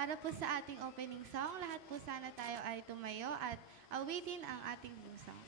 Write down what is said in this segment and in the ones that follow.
Para po sa ating opening song, lahat po sana tayo ay tumayo at awitin ang ating new song.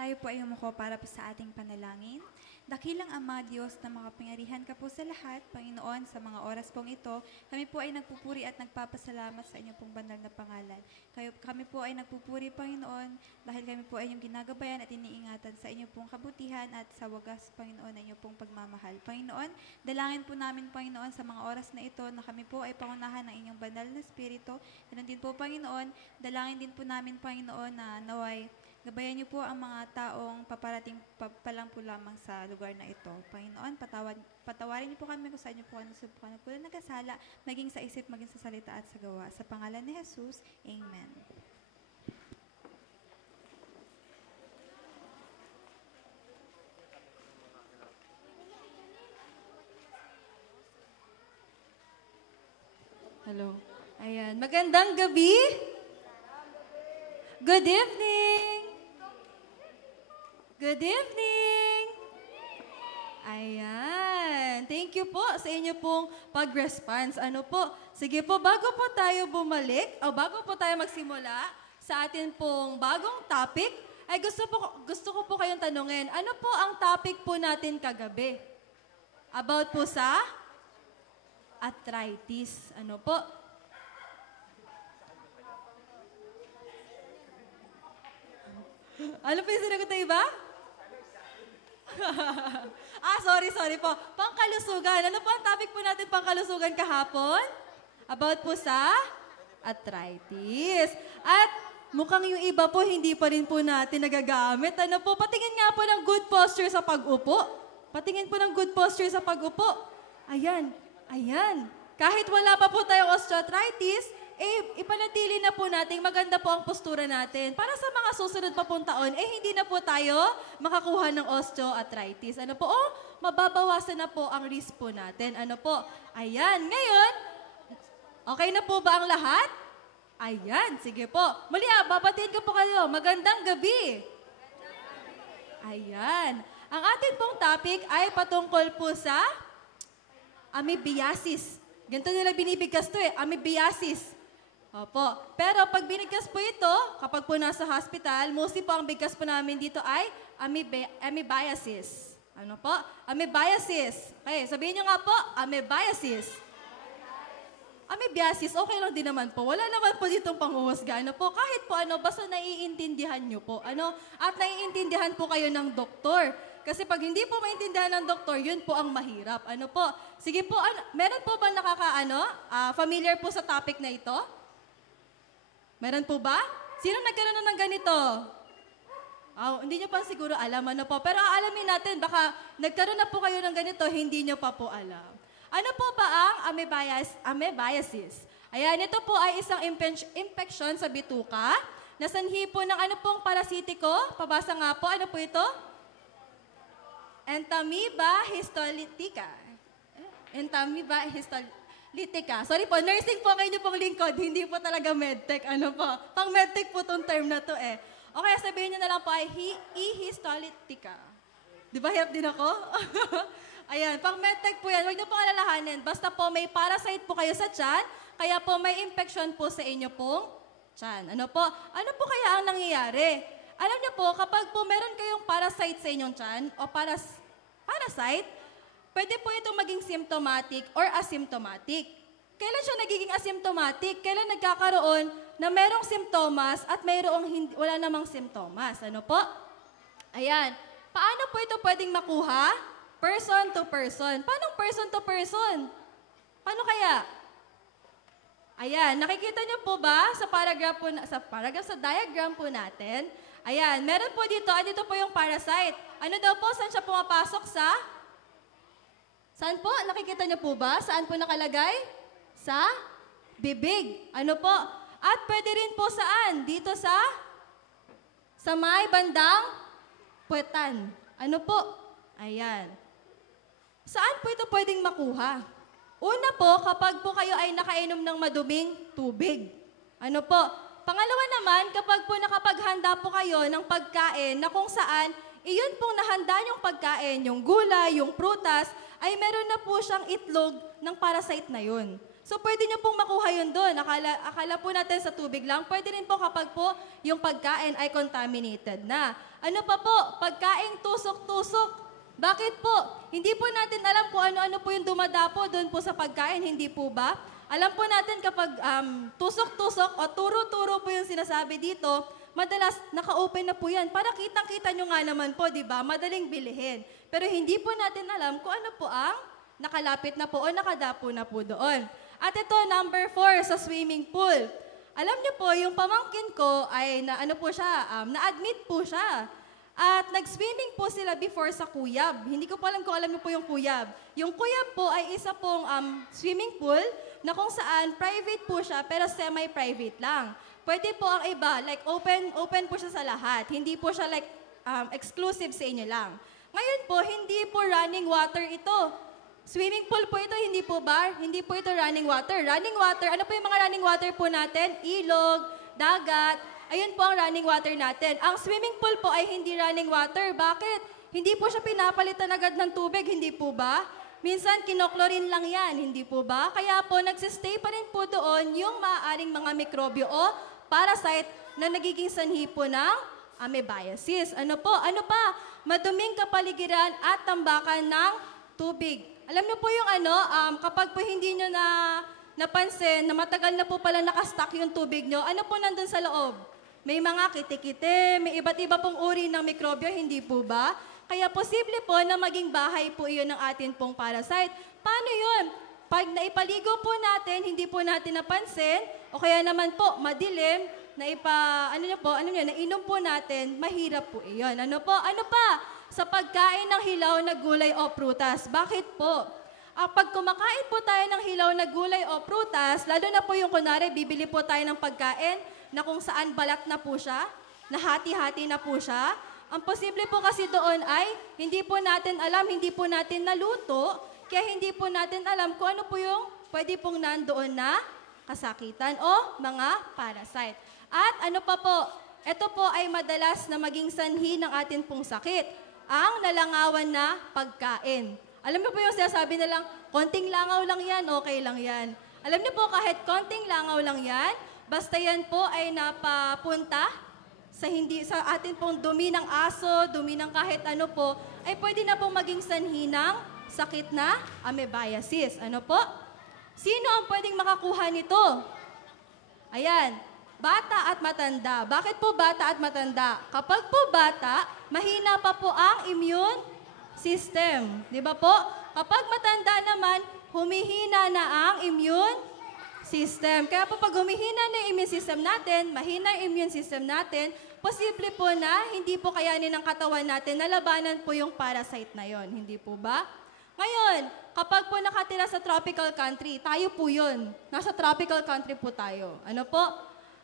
Tayo po ay humuko para po sa ating panalangin. Dakilang Ama, Diyos na makapangyarihan ka po sa lahat, Panginoon, sa mga oras pong ito, kami po ay nagpupuri at nagpapasalamat sa inyong pong banal na pangalan. Kami po ay nagpupuri, Panginoon, dahil kami po ay inyong ginagabayan at iniingatan sa inyong pong kabutihan at sa wagas, Panginoon, na inyong pong pagmamahal. Panginoon, dalangin po namin, Panginoon, sa mga oras na ito na kami po ay pangunahan ng inyong banal na Espiritu. Ganun din po, Panginoon, dalangin din po namin, Panginoon, na naway Gabayan niyo po ang mga taong paparating pa lang po lamang sa lugar na ito. Panginoon, patawarin niyo po kami kung saan niyo po kami nasubukan at kulang nagkasala, maging sa isip, maging sa salita at sa gawa. Sa pangalan ni Jesus, Amen. Hello. Ayan. Magandang gabi. Good evening. Good evening. Ayan. Thank you po sa inyo pong pag-response. Ano po? Sige po, bago po tayo bumalik, o bago po tayo magsimula sa atin pong bagong topic, ay gusto ko po kayong tanungin, ano po ang topic po natin kagabi? About po sa arthritis. Ano po? Ano po yung sinagot na iba? sorry po. Pangkalusugan. Ano po ang topic po natin pangkalusugan kahapon? About po sa arthritis. At mukhang yung iba po, hindi pa rin po natin nagagamit. Ano po? Patingin nga po ng good posture sa pag-upo. Patingin po ng good posture sa pag-upo. Ayan. Ayan. Kahit wala pa po tayong osteoarthritis, ipanatili na po natin, maganda po ang postura natin. Para sa mga susunod pa pong taon, hindi na po tayo makakuha ng osteoarthritis. Ano po? Mababawasan na po ang risk po natin. Ano po? Ayan. Ngayon, okay na po ba ang lahat? Ayan. Sige po. Muli babatiin ko po kayo. Magandang gabi. Ayan. Ang ating pong topic ay patungkol po sa amoebiasis. Ganito nila binibigkas to amoebiasis. Opo. Pero pag binigkas po ito, kapag po nasa hospital, mostly po ang bigkas po namin dito ay amoebiasis. Ano po? Amoebiasis. Okay, sabihin nyo nga po, amoebiasis. Amoebiasis, okay lang din naman po. Wala naman po ditong panghuhusga. Ano po? Kahit po basta naiintindihan nyo po. At naiintindihan po kayo ng doktor. Kasi pag hindi po maintindihan ng doktor, yun po ang mahirap. Ano po? Sige po, meron po ba familiar po sa topic na ito? Meron po ba? Sino nagkaroon na ng ganito? Hindi nyo pa siguro alam, ano po. Pero aalamin natin, baka nagkaroon na po kayo ng ganito, hindi nyo pa po alam. Ano po ba ang amoebiasis? Ayan, ito po ay isang infection sa bituka, na sanhi po ng pong parasitiko. Pabasa nga po, ano po ito? Entamoeba histolytica. Entamoeba histolytica. Sorry po, nursing po kayo pong lingkod, hindi po talaga medtech. Ano po? Pang medtech po tong term na to Okay, sabihin nyo na lang po ay histolytica. Di ba hirap din ako? Ayan, pang medtech po yan. Huwag nyo pong alalahanin. Basta po may parasite po kayo sa tiyan, kaya po may infection po sa inyo pong tiyan. Ano po? Ano po kaya ang nangyayari? Alam niyo po, kapag po meron kayong parasite sa inyong tiyan o parasite, pwede po itong maging symptomatic or asymptomatic. Kailan siya nagiging asymptomatic? Kailan nagkakaroon na merong simptomas at mayroong wala namang simptomas? Ano po? Ayan. Paano po ito pwedeng makuha? Person to person. Paano person to person? Paano kaya? Ayan, nakikita niyo po ba sa sa diagram po natin? Ayan, meron po dito, dito po yung parasite. Ano daw po, saan siya pumapasok saan po? Nakikita niyo po ba? Saan po nakalagay? Sa bibig. Ano po? At pwede rin po saan? Dito sa may bandang puwetan. Ano po? Ayan. Saan po ito pwedeng makuha? Una po, kapag po kayo ay nakainom ng maduming tubig. Ano po? Pangalawa naman, kapag po nakapaghanda po kayo ng pagkain na kung saan, iyon pong nahanda yung pagkain, yung gulay, yung prutas, ay meron na po siyang itlog ng parasite na yun. So, pwede nyo pong makuha yun doon. Akala po natin sa tubig lang. Pwede rin po kapag po yung pagkain ay contaminated na. Ano pa po? Pagkain tusok-tusok. Bakit po? Hindi po natin alam kung ano-ano po yung dumadapo doon po sa pagkain, hindi po ba? Alam po natin kapag tusok-tusok o turo-turo po yung sinasabi dito, madalas naka-open na po yan. Para kitang-kita nyo nga naman po, di ba? Madaling bilihin. Pero hindi po natin alam kung ano po ang nakalapit na po o nakadapo na po doon. At ito, number 4 sa swimming pool. Alam niyo po, yung pamangkin ko ay na-admit po siya. At nag-swimming po sila before sa Kuyab. Hindi ko po alam kung alam niyo po yung Kuyab. Yung Kuyab po ay isa pong swimming pool na kung saan private po siya pero semi-private lang. Pwede po ang iba, like open po siya sa lahat. Hindi po siya like exclusive sa inyo lang. Ngayon po, hindi po running water ito. Swimming pool po ito, hindi po bar, hindi po ito running water. Running water, ano po yung mga running water po natin? Ilog, dagat, ayun po ang running water natin. Ang swimming pool po ay hindi running water. Bakit? Hindi po siya pinapalitan agad ng tubig, hindi po ba? Minsan, kinoklorin lang yan, hindi po ba? Kaya po, nagsistay pa rin po doon yung maaaring mga mikrobyo o parasite na nagiging sanhi po ng amoebiasis. Ano pa? Maduming kapaligiran at tambakan ng tubig. Alam niyo po yung kapag po hindi niyo napansin na matagal na po pala nakastock yung tubig niyo, ano po nandun sa loob? May mga kitikite, may iba't iba pong uri ng mikrobyo, hindi po ba? Kaya posible po na maging bahay po iyon ng atin pong parasite. Paano yun? Pag naipaligo po natin, hindi po natin napansin, o kaya naman po madilim, nainom po natin, mahirap po iyon. Ano pa? Sa pagkain ng hilaw na gulay o prutas. Bakit po? Pag kumakain po tayo ng hilaw na gulay o prutas, lalo na po yung kunwari, bibili po tayo ng pagkain na kung saan balat na po siya, na hati-hati na po siya. Ang posible po kasi doon ay hindi po natin alam, hindi po natin naluto, kaya hindi po natin alam kung ano po yung pwede pong nandoon na kasakitan o mga parasite. At ano pa po, ito po ay madalas na maging sanhi ng atin pong sakit, ang nalangawan na pagkain. Alam niyo po yung sinasabi nilang, konting langaw lang yan, okay lang yan. Alam niyo po, kahit konting langaw lang yan, basta yan po ay napapunta sa atin pong dumi ng aso, dumi ng kahit ano po, ay pwede na pong maging sanhi ng sakit na amoebiasis. Ano po? Sino ang pwedeng makakuha nito? Ayan, bata at matanda. Bakit po bata at matanda? Kapag po bata, mahina pa po ang immune system. Di ba po? Kapag matanda naman, humihina na ang immune system. Kaya po pag humihina na yung immune system natin, mahina yung immune system natin, posible po na hindi po kayanin ng katawan natin na labanan po yung parasite na yon. Hindi po ba? Ngayon, kapag po nakatira sa tropical country, tayo po yun. Nasa tropical country po tayo. Ano po?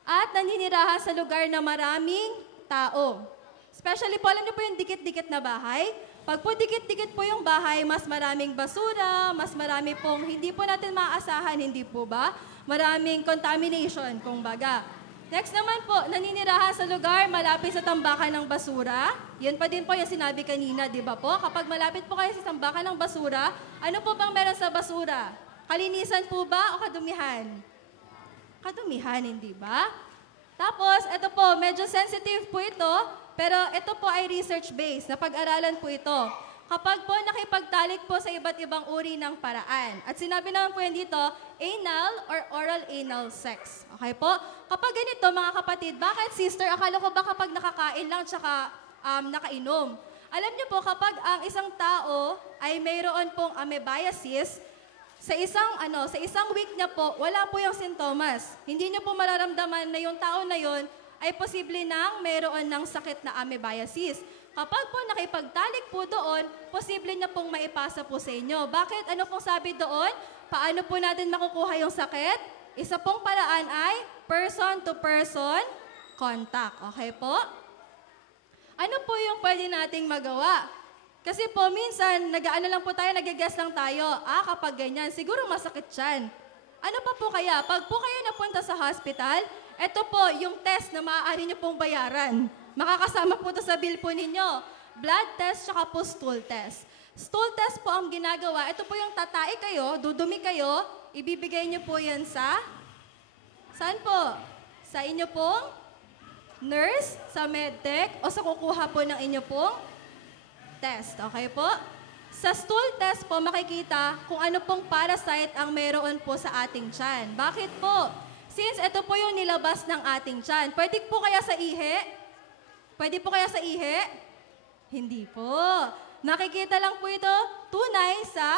At naninirahan sa lugar na maraming tao. Especially po, alam niyo po yung dikit-dikit na bahay? Pag po dikit-dikit po yung bahay, mas maraming basura, mas marami pong hindi po natin maaasahan, hindi po ba? Maraming contamination, kung baga. Next naman po, naninirahan sa lugar malapit sa tambakan ng basura. Yan pa din po yung sinabi kanina, di ba po? Kapag malapit po kayo sa tambakan ng basura, ano po bang meron sa basura? Kalinisan po ba o kadumihan? Kadumihan, hindi ba? Tapos, ito po, medyo sensitive po ito, pero ito po ay research-based, napag-aralan po ito. Kapag po nakipagtalik po sa iba't ibang uri ng paraan. At sinabi naman po yan dito, anal or oral anal sex. Okay po? Kapag ganito, mga kapatid, bakit sister, akala ko ba kapag nakakain lang tsaka nakainom? Alam niyo po, kapag ang isang tao ay mayroon pong amoebiasis, sa isang week niya po, wala po yung sintomas. Hindi niyo po mararamdaman na yung tao na yon ay posible nang mayroon ng sakit na amoebiasis. Kapag po nakipagtalik po doon, posible niya pong maipasa po sa inyo. Bakit? Ano pong sabi doon? Paano po natin makukuha yung sakit? Isa pong paraan ay person-to-person contact. Okay po? Ano po yung pwede nating magawa? Kasi po, minsan, lang po tayo, nag-guess lang tayo. Kapag ganyan, siguro masakit yan. Ano pa po kaya? Pag po kayo napunta sa hospital, ito po yung test na maaari niyo pong bayaran. Makakasama po ito sa bill po ninyo. Blood test, tsaka po stool test. Stool test po ang ginagawa. Ito po yung tatai kayo, dudumi kayo, ibibigay niyo po yan saan po? Sa inyo pong nurse, sa medtech, o sa kukuha po ng inyo pong test. Okay po? Sa stool test po, makikita kung ano pong parasite ang meron po sa ating tiyan. Bakit po? Since ito po yung nilabas ng ating tiyan, pwede po kaya sa ihi? Pwede po kaya sa ihi? Hindi po. Nakikita lang po ito, tunay sa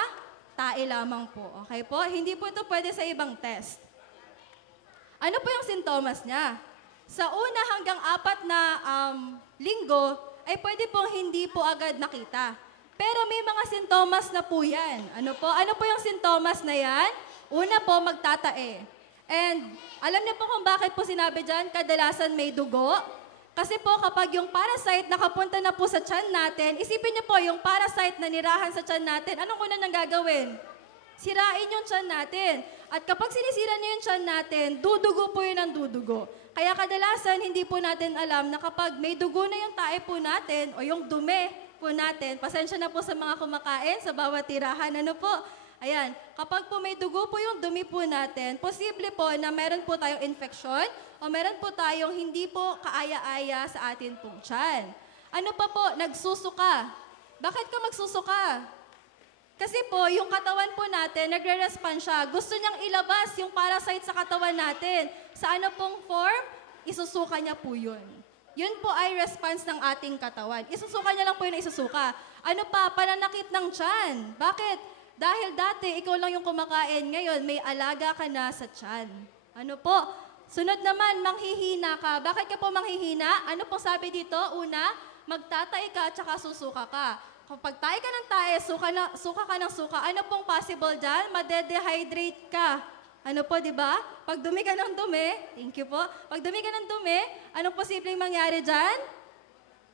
tae lamang po. Okay po? Hindi po ito pwede sa ibang test. Ano po yung sintomas niya? Sa una hanggang 4 na linggo, ay pwede pong hindi po agad nakita. Pero may mga sintomas na po yan. Ano po? Ano po yung sintomas na yan? Una po, magtatae. And alam niyo po kung bakit po sinabi dyan, kadalasan may dugo? Kasi po kapag yung parasite nakapunta na po sa tiyan natin, isipin niyo po yung parasite na nirahan sa tiyan natin, anong una nang gagawin? Sirain yung tiyan natin. At kapag sinisira niyo yung tiyan natin, dudugo po yun ang dudugo. Kaya kadalasan, hindi po natin alam na kapag may dugo na yung tae po natin o yung dumi po natin, pasensya na po sa mga kumakain sa bawat tirahan, ano po? Ayan, kapag po may dugo po yung dumi po natin, posible po na meron po tayong infeksyon o meron po tayong hindi po kaaya-aya sa atin pong tiyan. Ano pa po? Nagsusuka. Bakit ka magsusuka? Kasi po, yung katawan po natin, nagre-respond siya. Gusto niyang ilabas yung parasite sa katawan natin. Sa ano pong form? Isusuka niya po yun. Yun po ay response ng ating katawan. Isusuka niya lang po yun na isusuka. Ano pa? Pananakit ng tiyan. Bakit? Dahil dati, ikaw lang yung kumakain. Ngayon, may alaga ka na sa tiyan. Ano po? Sunod naman, manghihina ka. Bakit ka po manghihina? Ano pong sabi dito? Una, magtatay ka at saka susuka ka. Kapag tayo ka ng tayo, suka ka ng suka, ano pong possible dyan? Made-dehydrate ka. Ano po, di ba? Pag dumi ka ng dumi, thank you po. Pag dumi ka ng dumi, anong posibleng mangyari dyan?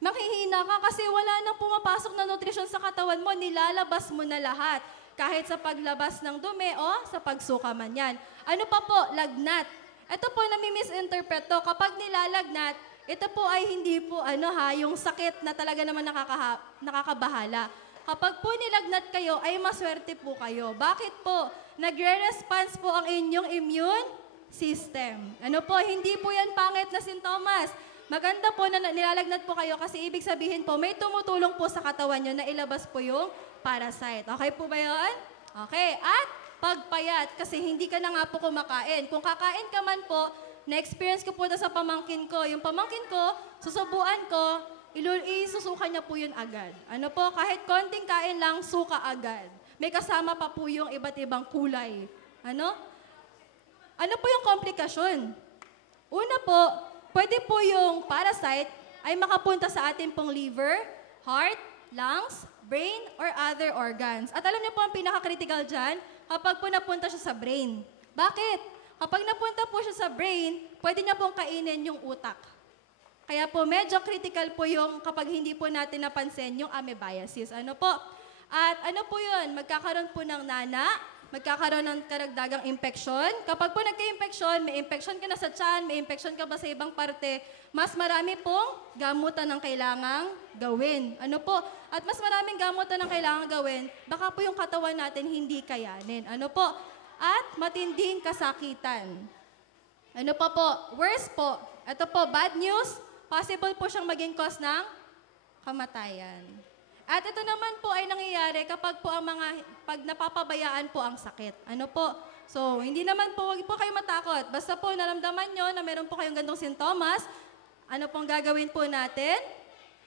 Manghihina ka kasi wala nang pumapasok na nutrisyon sa katawan mo, nilalabas mo na lahat. Kahit sa paglabas ng dumi o sa pagsuka man yan. Ano pa po? Lagnat. Ito po, nami-misinterpret to. Kapag nilalagnat, ito po ay hindi po yung sakit na talaga naman nakakabahala. Kapag po nilagnat kayo, ay maswerte po kayo. Bakit po? Nagre-response po ang inyong immune system. Ano po? Hindi po yan pangit na sintomas. Maganda po na nilalagnat po kayo kasi ibig sabihin po, may tumutulong po sa katawan nyo na ilabas po yung parasite. Okay po ba yun? Okay. At pagpayat, kasi hindi ka na nga po kumakain. Kung kakain ka man po, na-experience ko po na sa pamangkin ko. Yung pamangkin ko, susubuan ko, isusuka niya po yun agad. Ano po, kahit konting kain lang, suka agad. May kasama pa po yung iba't ibang kulay. Ano? Ano po yung komplikasyon? Una po, pwede po yung parasite ay makapunta sa ating pong liver, heart, lungs, brain, or other organs. At alam niyo po ang pinaka-critical dyan, kapag po napunta siya sa brain. Bakit? Kapag napunta po siya sa brain, pwede niya pong kainin yung utak. Kaya po medyo critical po yung kapag hindi po natin napansin yung amoebiasis. Ano po? At ano po yun? Magkakaroon po ng nana, magkakaroon ng karagdagang infeksyon. Kapag po nagka-infeksyon, may infeksyon ka na sa tiyan, may infeksyon ka ba sa ibang parte, mas marami pong gamutan ng kailangang gawin. Ano po? At mas maraming gamutan ng kailangang gawin, baka po yung katawan natin hindi kayanin. Ano po? At matinding kasakitan. Ano pa po? Worse po. Ito po, bad news. Possible po siyang maging cause ng kamatayan. At ito naman po ay nangyayari kapag po pag napapabayaan po ang sakit. Ano po? So, hindi naman po, huwag po kayo matakot. Basta po naramdaman nyo na meron po kayong gandong sintomas, ano pong gagawin po natin?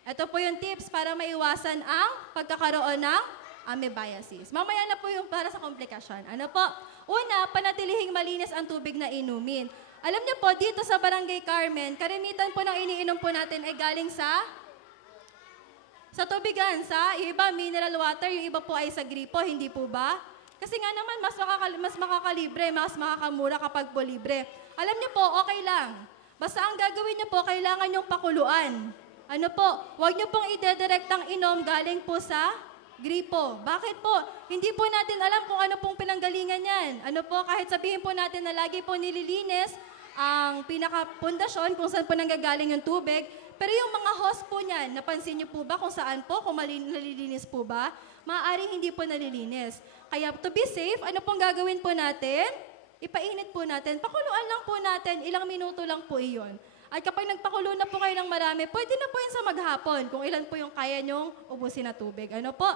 Ito po yung tips para maiwasan ang pagkakaroon ng amoebiasis. Mamaya na po yung para sa komplikasyon. Ano po? Una, panatilihing malinis ang tubig na inumin. Alam niyo po, dito sa Barangay Carmen, karamitan po ng iniinom po natin ay galing sa tubigan, yung iba mineral water, yung iba po ay sa gripo, hindi po ba? Kasi nga naman, mas makakalibre, mas makakamura kapag po libre. Alam niyo po, okay lang. Basta ang gagawin niyo po, kailangan yung pakuluan. Ano po, huwag niyo pong ide-direktang inom galing po sa gripo. Bakit po? Hindi po natin alam kung ano pong pinanggalingan yan. Ano po, kahit sabihin po natin na lagi po nililinis ang pinaka-pundasyon kung saan po nanggagaling yung tubig, pero yung mga host po niyan, napansin niyo po ba kung saan po, kung nalilinis po ba? Maaaring hindi po nalilinis. Kaya to be safe, ano pong gagawin po natin? Ipainit po natin. Pakuluan lang po natin, ilang minuto lang po iyon. At kapag nagpakulo na po kayo ng marami, pwede na po yun sa maghapon kung ilan po yung kaya nyong ubusin na tubig. Ano po?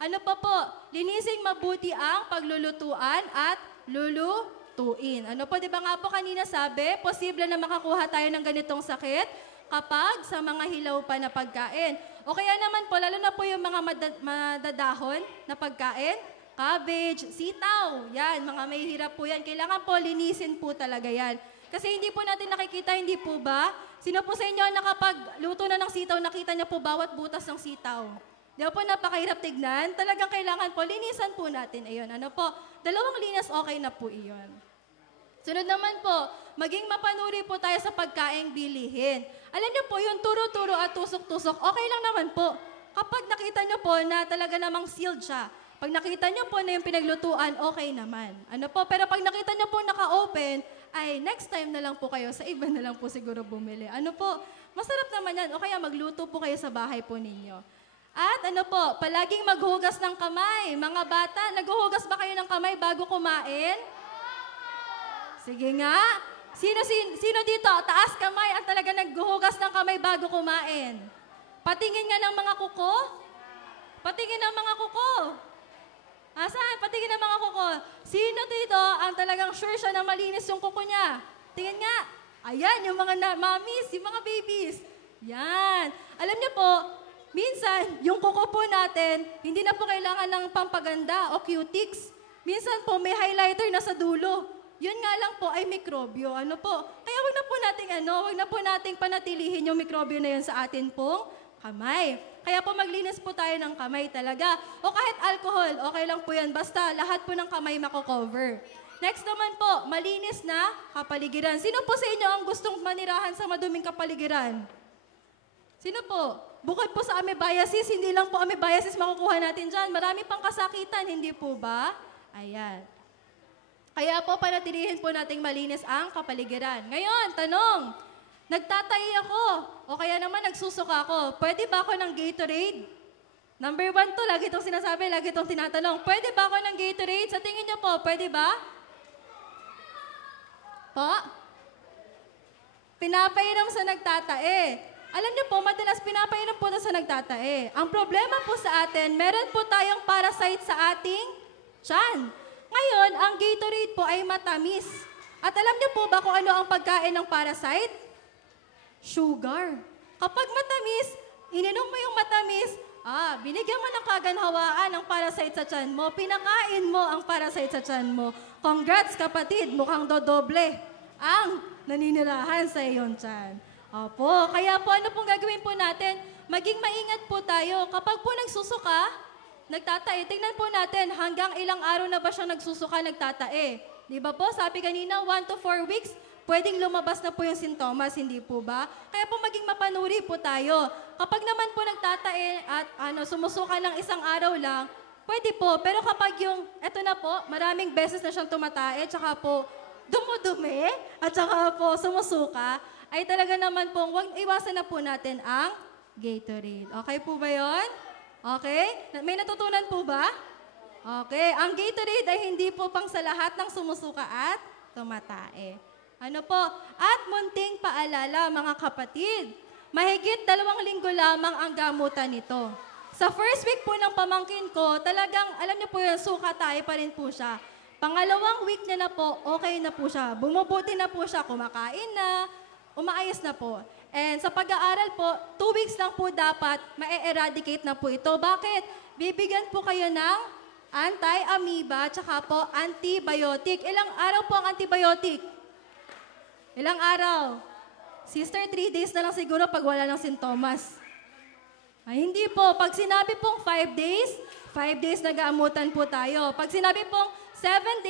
Ano pa po? Linising mabuti ang paglulutuan at lulutuin. Ano po, di ba nga po kanina sabi, posible na makakuha tayo ng ganitong sakit kapag sa mga hilaw pa na pagkain. O kaya naman po, lalo na po yung mga madadahon na pagkain, cabbage, sitaw, yan, mga may hirap po yan. Kailangan po linisin po talaga yan. Kasi hindi po natin nakikita, hindi po ba? Sino po sa inyo nakapagluto na ng sitaw, nakita niya po bawat butas ng sitaw? Di ba po napakahirap tignan? Talagang kailangan po, linisan po natin. Ayun, ano po, 2 linas, okay na po iyon. Sunod naman po, maging mapanuri po tayo sa pagkaing bilihin. Alam niyo po, yung turo-turo at tusok-tusok, okay lang naman po. Kapag nakita niyo po na talaga namang sealed siya, pag nakita niyo po na yung pinaglutuan, okay naman. Ano po, pero pag nakita niyo po naka-open, ay next time na lang po kayo, sa iba na lang po siguro bumili. Ano po, masarap naman yan, o kaya magluto po kayo sa bahay po ninyo. At ano po, palaging maghugas ng kamay. Mga bata, naghuhugas ba kayo ng kamay bago kumain? Sige nga. Sino dito, taas kamay ang talaga naghuhugas ng kamay bago kumain? Patingin nga ng mga kuko. Patingin ng mga kuko. Asan? Patingin ng mga kuko. Sino dito ang talagang sure siya na malinis yung kuko niya? Tingin nga. Ayan, yung mga mommies, yung mga babies. Yan. Alam niyo po, minsan, yung kuko po natin, hindi na po kailangan ng pampaganda o cutics. Minsan po, may highlighter na sa dulo. Yun nga lang po ay mikrobyo. Ano po? Kaya wag na po nating panatilihin yung mikrobyo na yun sa atin pong kamay. Kaya po maglinis po tayo ng kamay talaga. O kahit alcohol, okay lang po yan. Basta lahat po ng kamay mako-cover. Next naman po, malinis na kapaligiran. Sino po sa inyo ang gustong manirahan sa maduming kapaligiran? Sino po? Bukod po sa amoebiasis, hindi lang po amoebiasis makukuha natin dyan. Marami pang kasakitan, hindi po ba? Ayan. Kaya po, panatilihin po nating malinis ang kapaligiran. Ngayon, tanong, nagtatahi ako o kaya naman nagsusuka ako. Pwede ba ako ng Gatorade? Number 1 to, lagi itong sinasabi, lagi itong tinatanong. Pwede ba ako ng Gatorade? Sa tingin niyo po, pwede ba? Po? Pinapainom sa nagtatae. Alam niyo po, madalas pinapainom po na sa nagtatae. Ang problema po sa atin, meron po tayong parasite sa ating tiyan. Ngayon, ang Gatorade po ay matamis. At alam niyo po ba kung ano ang pagkain ng parasite? Sugar. Kapag matamis, ininom mo yung matamis, binigyan mo ng kaganhawaan ang parasite sa tiyan mo, pinakain mo ang parasite sa tiyan mo. Congrats kapatid, mukhang dodoble ang naninirahan sa iyong tiyan. Opo, kaya po ano pong gagawin po natin? Maging maingat po tayo. Kapag po nagsusuka, nagtatae, tingnan po natin hanggang ilang araw na ba siya nagsusuka, nagtatae. Di ba po, sabi kanina, 1 to 4 weeks, pwedeng lumabas na po yung sintomas, hindi po ba? Kaya po maging mapanuri po tayo. Kapag naman po nagtatae at sumusuka ng isang araw lang, pwede po. Pero kapag yung, eto na po, maraming beses na siyang tumatae, tsaka po dumudumi, at tsaka po sumusuka, ay talaga naman po, iwasan na po natin ang Gatorade. Okay po ba yun? Okay? May natutunan po ba? Okay. Ang Gatorade ay hindi po pang sa lahat ng sumusuka at tumatae. Ano po? At munting paalala, mga kapatid, mahigit 2 linggo lamang ang gamutan nito. Sa first week po ng pamangkin ko, talagang, alam niyo po yun, suka tayo pa rin po siya. Pangalawang week niya na po, okay na po siya. Bumubuti na po siya, kumakain na, umaayos na po. And sa pag-aaral po, 2 weeks lang po dapat ma-eradicate na po ito. Bakit? Bibigyan po kayo ng anti-amoeba tsaka po antibiotic. Ilang araw po ang antibiotic? Ilang araw? Sister, 3 days na lang siguro pag wala ng sintomas. Ay, hindi po. Pag sinabi pong 5 days na gamutan po tayo. Pag sinabi pong 7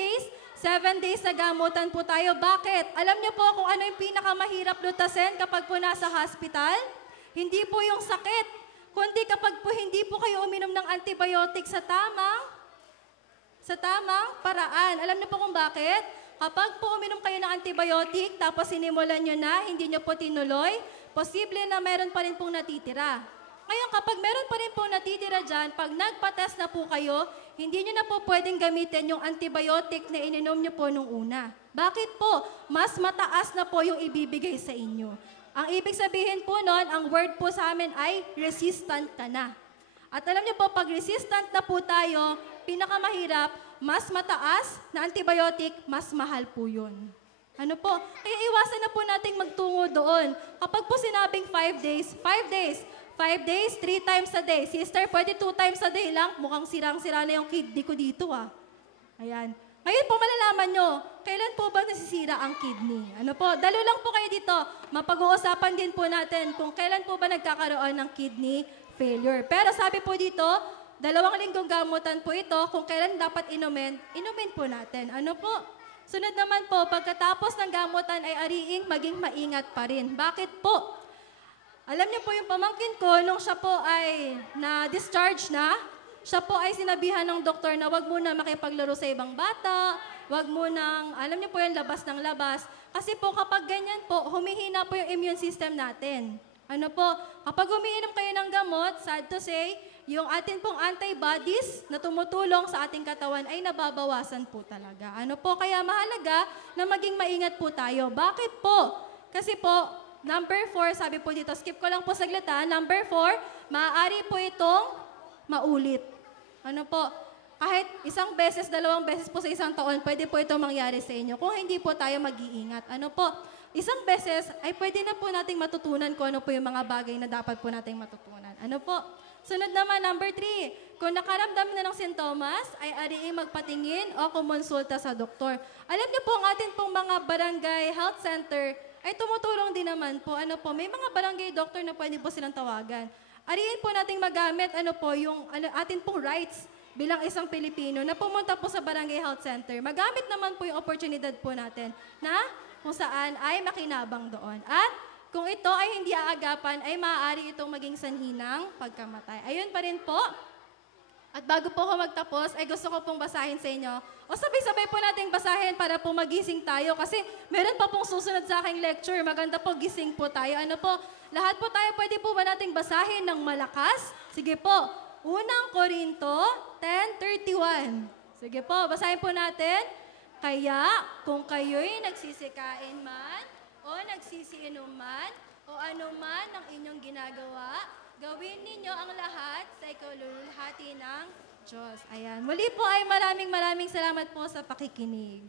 days na gamutan po tayo. Bakit? Alam niyo po kung ano yung pinakamahirap lutasin kapag po nasa hospital? Hindi po yung sakit, kundi kapag po hindi po kayo uminom ng antibiotic sa tamang paraan. Alam niyo po kung bakit? Kapag po uminom kayo ng antibiotic, tapos sinimulan nyo na, hindi nyo po tinuloy, posible na meron pa rin pong natitira. Ngayon, kapag meron pa rin pong natitira dyan, pag nagpa-test na po kayo, hindi nyo na po pwedeng gamitin yung antibiotic na ininom nyo po nung una. Bakit po? Mas mataas na po yung ibibigay sa inyo. Ang ibig sabihin po nun, ang word po sa amin ay resistant ka na. At alam nyo po, pag resistant na po tayo, pinakamahirap, mas mataas na antibiotic, mas mahal po yun. Ano po? Kaya iwasan na po nating magtungo doon. Kapag po sinabing 5 days, 5 days, 3 times a day. Sister, pwede 2 times a day lang. Mukhang sirang-sira na yung kidney ko dito, Ayan. Ngayon po malalaman nyo, kailan po ba nasisira ang kidney? Ano po, dalo lang po kayo dito. Mapag-uusapan din po natin kung kailan po ba nagkakaroon ng kidney failure. Pero sabi po dito, 2 linggong gamutan po ito. Kung kailan dapat inumin po natin. Ano po? Sunod naman po, pagkatapos ng gamutan ay ariing maging maingat pa rin. Bakit po? Alam niyo po yung pamangkin ko, nung siya po ay na-discharge na, siya po ay sinabihan ng doktor na wag muna makipaglaro sa ibang bata, wag munang, alam niyo po yung labas ng labas. Kasi po kapag ganyan po, humihina po yung immune system natin. Ano po, kapag umiinom kayo ng gamot, sad to say, yung atin pong antibodies na tumutulong sa ating katawan ay nababawasan po talaga. Ano po, kaya mahalaga na maging maingat po tayo. Bakit po? Kasi po, number 4, sabi po dito, skip ko lang po saglit ha. Number 4, maaari po itong maulit. Ano po, kahit 1 beses, 2 beses po sa isang taon, pwede po itong mangyari sa inyo kung hindi po tayo mag-iingat. Ano po, 1 beses ay pwede na po nating matutunan kung ano po yung mga bagay na dapat po nating matutunan. Ano po, sunod naman, number 3, kung nakaramdam na ng sintomas, ay ariing magpatingin o kumonsulta sa doktor. Alam niyo po, ang atin pong mga barangay health center ay tumutulong din naman po. Ano po, may mga barangay doctor na pwede po silang tawagan. Ariin po nating magamit, yung atin pong rights bilang isang Pilipino na pumunta po sa barangay health center. Magamit naman po yung oportunidad po natin na kung saan ay makinabang doon. At kung ito ay hindi aagapan, ay maaari itong maging sanhi ng pagkamatay. Ayun pa rin po. At bago po ako magtapos, ay gusto ko pong basahin sa inyo. O sabay-sabay po nating basahin para po magising tayo. Kasi meron pa pong susunod sa aking lecture. Maganda po, gising po tayo. Ano po, lahat po tayo pwede po ba nating basahin ng malakas? Sige po, 1 Korinto 10:31. Sige po, basahin po natin. Kaya, kung kayo'y nagsisikain man, o nagsisiinom man, o anuman ang inyong ginagawa, gawin ninyo ang lahat sa ikaluluhati ng Diyos. Ayan. Muli po ay maraming salamat po sa pakikinig.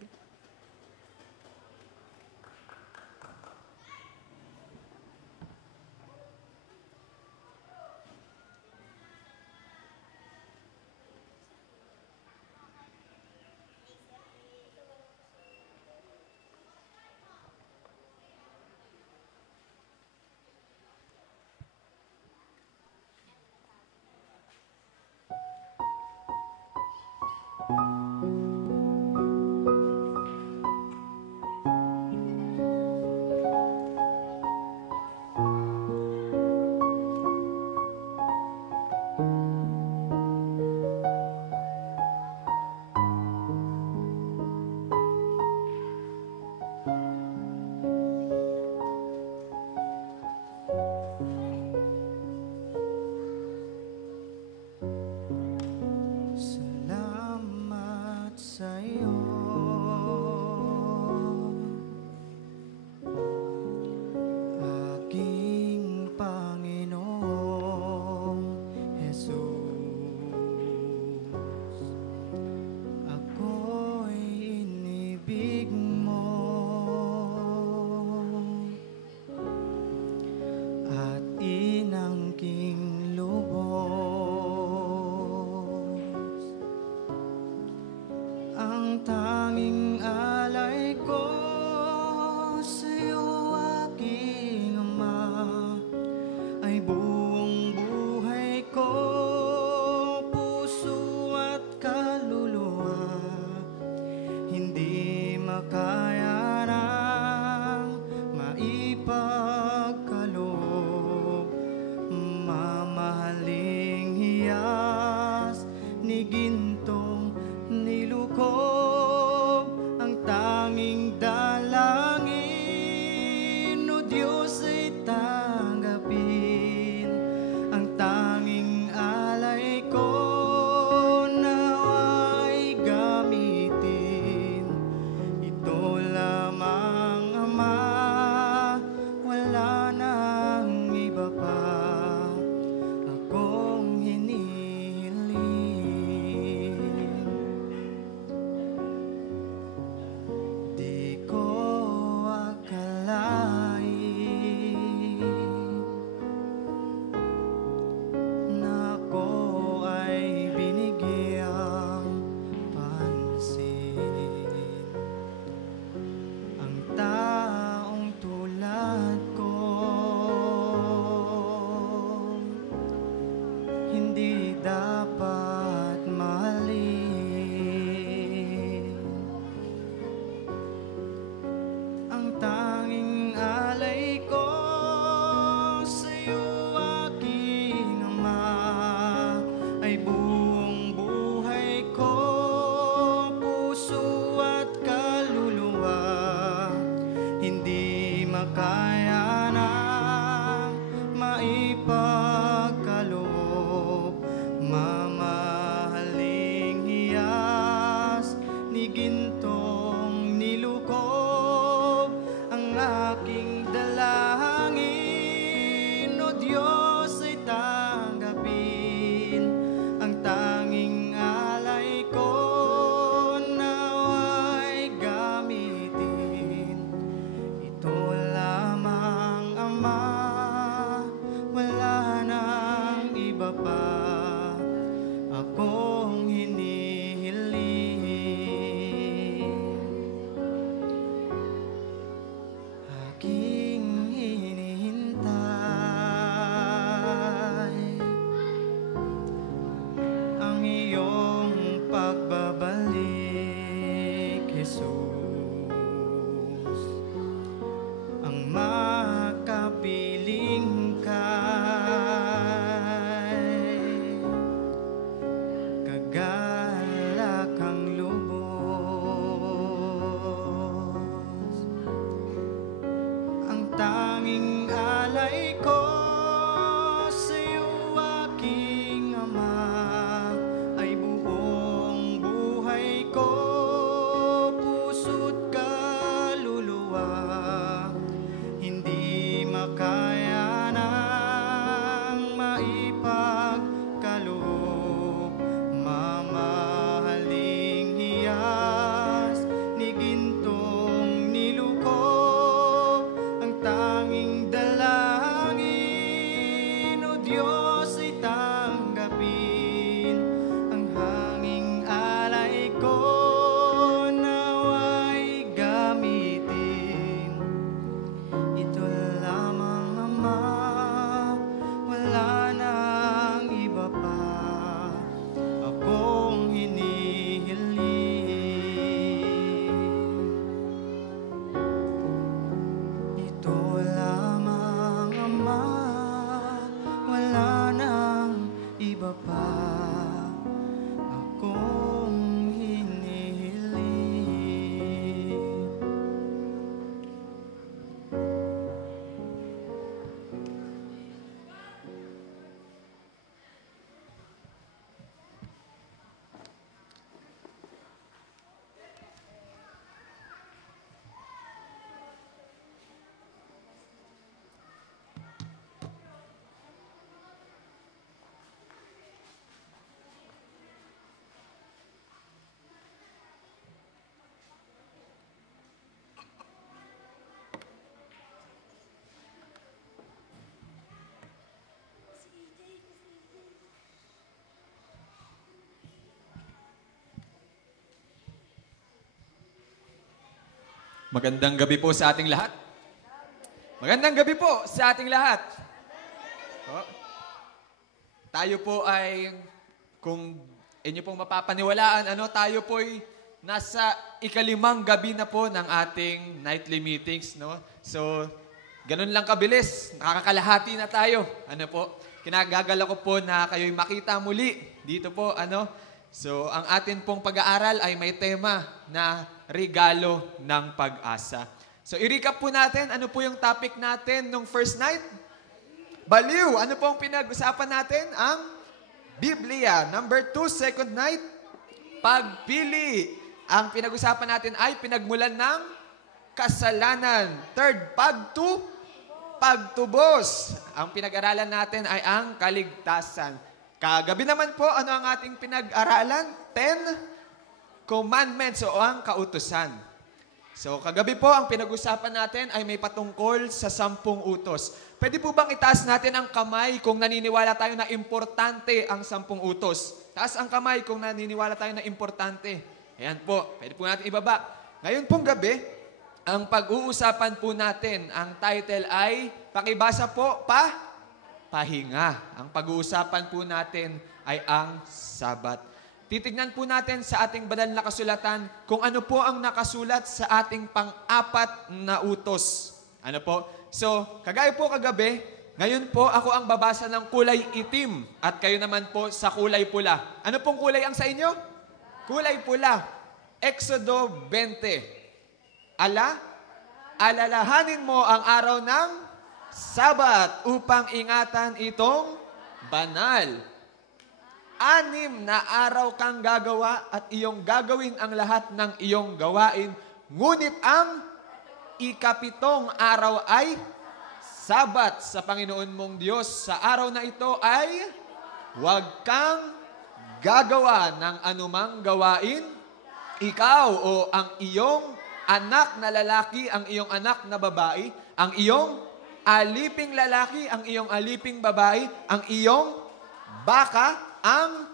makaya na maipagkaloob, mamahaling hiyas ni gintong nilukob ang aking dalangin. O Diyos ay tanggapin ang tanging alay ko, nawa'y gamitin. Ito lamang, Ama, wala nang iba pa akong hinihiling. Aking hinihintay ang iyong pagbabalik, Jesus, ang makapiling kay kagalakang lubos. Ang tanging alay ko sa'yo, aking Ama, ay buong buhay ko, puso't kaluluwa. Hindi makaya nang maipagkaloob, mamahaling hiyas ni gintong nilukob ang tanging dalangin. O Diyos ay tanggapin ang hanging alay ko, nawa'y gamitin. Ito lamang, Ama, wala nang iba pa akong hinihiling. Ito lamang, Ama, wala nang iba pa akong hinihiling. Magandang gabi po sa ating lahat. Magandang gabi po sa ating lahat. Oh. Tayo po ay, kung inyo pong mapapaniwalaan, tayo po ay nasa ikalimang gabi na po ng ating nightly meetings, no? So, ganun lang kabilis. Nakakalahati na tayo. Kinagagala ko po na kayo'y makita muli dito po, So, ang atin pong pag-aaral ay may tema na regalo ng pag-asa. So, i-recap po natin, ano po yung topic natin nung first night? Baliw. Ano po ang pinag-usapan natin? Ang Biblia. Number 2, second night, pagpili. Ang pinag-usapan natin ay pinagmulan ng kasalanan. Third, pagtubos. Ang pinag-aralan natin ay ang kaligtasan. Kagabi naman po, ano ang ating pinag-aralan? 10 commandments o ang kautusan. So, kagabi po, ang pinag-usapan natin ay may patungkol sa 10 utos. Pwede po bang itaas natin ang kamay kung naniniwala tayo na importante ang 10 utos? Taas ang kamay kung naniniwala tayo na importante. Ayan po, pwede po natin ibaba. Ngayon pong gabi, ang pag-uusapan po natin, ang title ay, pakibasa po, pahinga. Ang pag-uusapan po natin ay ang Sabat. Titignan po natin sa ating banal na kasulatan kung ano po ang nakasulat sa ating pang-apat na utos. Ano po? So, kagaya po kagabi, ngayon po ako ang babasa ng kulay itim at kayo naman po sa kulay pula. Ano pong kulay ang sa inyo? Kulay pula. Exodo 20. alalahanin mo ang araw ng Sabat upang ingatan itong banal. 6 na araw kang gagawa at iyong gagawin ang lahat ng iyong gawain. Ngunit ang 7 araw ay Sabat sa Panginoon mong Diyos. Sa araw na ito ay huwag kang gagawa ng anumang gawain. Ikaw o ang iyong anak na lalaki, ang iyong anak na babae, ang iyong aliping lalaki, ang iyong aliping babae, ang iyong baka, ang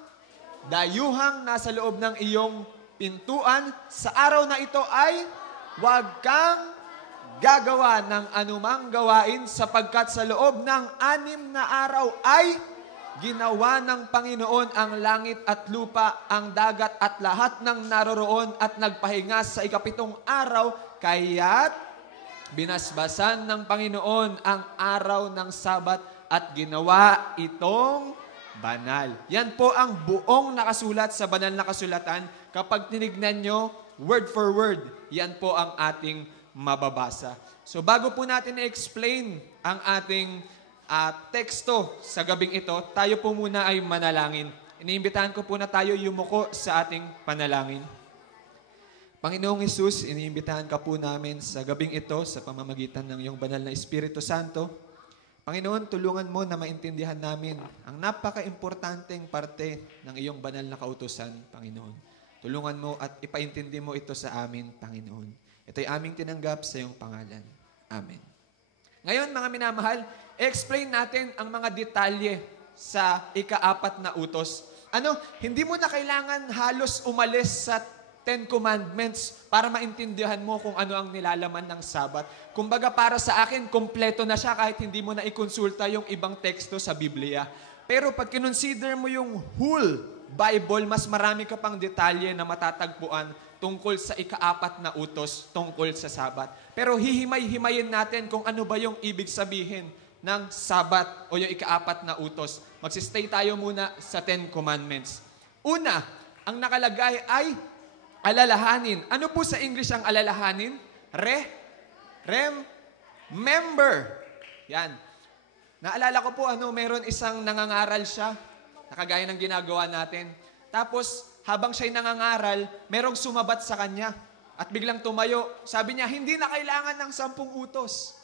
dayuhang nasa loob ng iyong pintuan. Sa araw na ito ay huwag kang gagawa ng anumang gawain sapagkat sa loob ng 6 na araw ay ginawa ng Panginoon ang langit at lupa, ang dagat at lahat ng naroroon at nagpahinga sa 7 araw, kaya't binasbasan ng Panginoon ang araw ng Sabat at ginawa itong banal. Yan po ang buong nakasulat sa banal na kasulatan. Kapag tinignan nyo, word for word, yan po ang ating mababasa. So bago po natin i-explain ang ating teksto sa gabing ito, tayo po muna ay manalangin. Iniimbitahan ko po na tayo yumuko sa ating panalangin. Panginoong Hesus, iniimbitahan ka po namin sa gabing ito sa pamamagitan ng iyong banal na Espiritu Santo. Panginoon, tulungan mo na maintindihan namin ang napaka-importanteng parte ng iyong banal na kautusan, Panginoon. Tulungan mo at ipaintindi mo ito sa amin, Panginoon. Ito'y aming tinanggap sa iyong pangalan. Amen. Ngayon, mga minamahal, explain natin ang mga detalye sa 4 na utos. Hindi mo na kailangan halos umalis sa 10 Commandments para maintindihan mo kung ano ang nilalaman ng Sabat. Kumbaga para sa akin, kompleto na siya kahit hindi mo na ikonsulta yung ibang teksto sa Biblia. Pero pag kinonsider mo yung whole Bible, mas marami ka pang detalye na matatagpuan tungkol sa 4 na utos, tungkol sa Sabat. Pero hihimay-himayin natin kung ano ba yung ibig sabihin ng Sabat o yung 4 na utos. Magsistay tayo muna sa 10 Commandments. Una, ang nakalagay ay alalahanin. Ano po sa English ang alalahanin? Remember. Yan. Naalala ko po, meron isang nangangaral siya, nakagaya ng ginagawa natin. Tapos, habang siya'y nangangaral, merong sumabat sa kanya. At biglang tumayo. Sabi niya, hindi na kailangan ng 10 utos.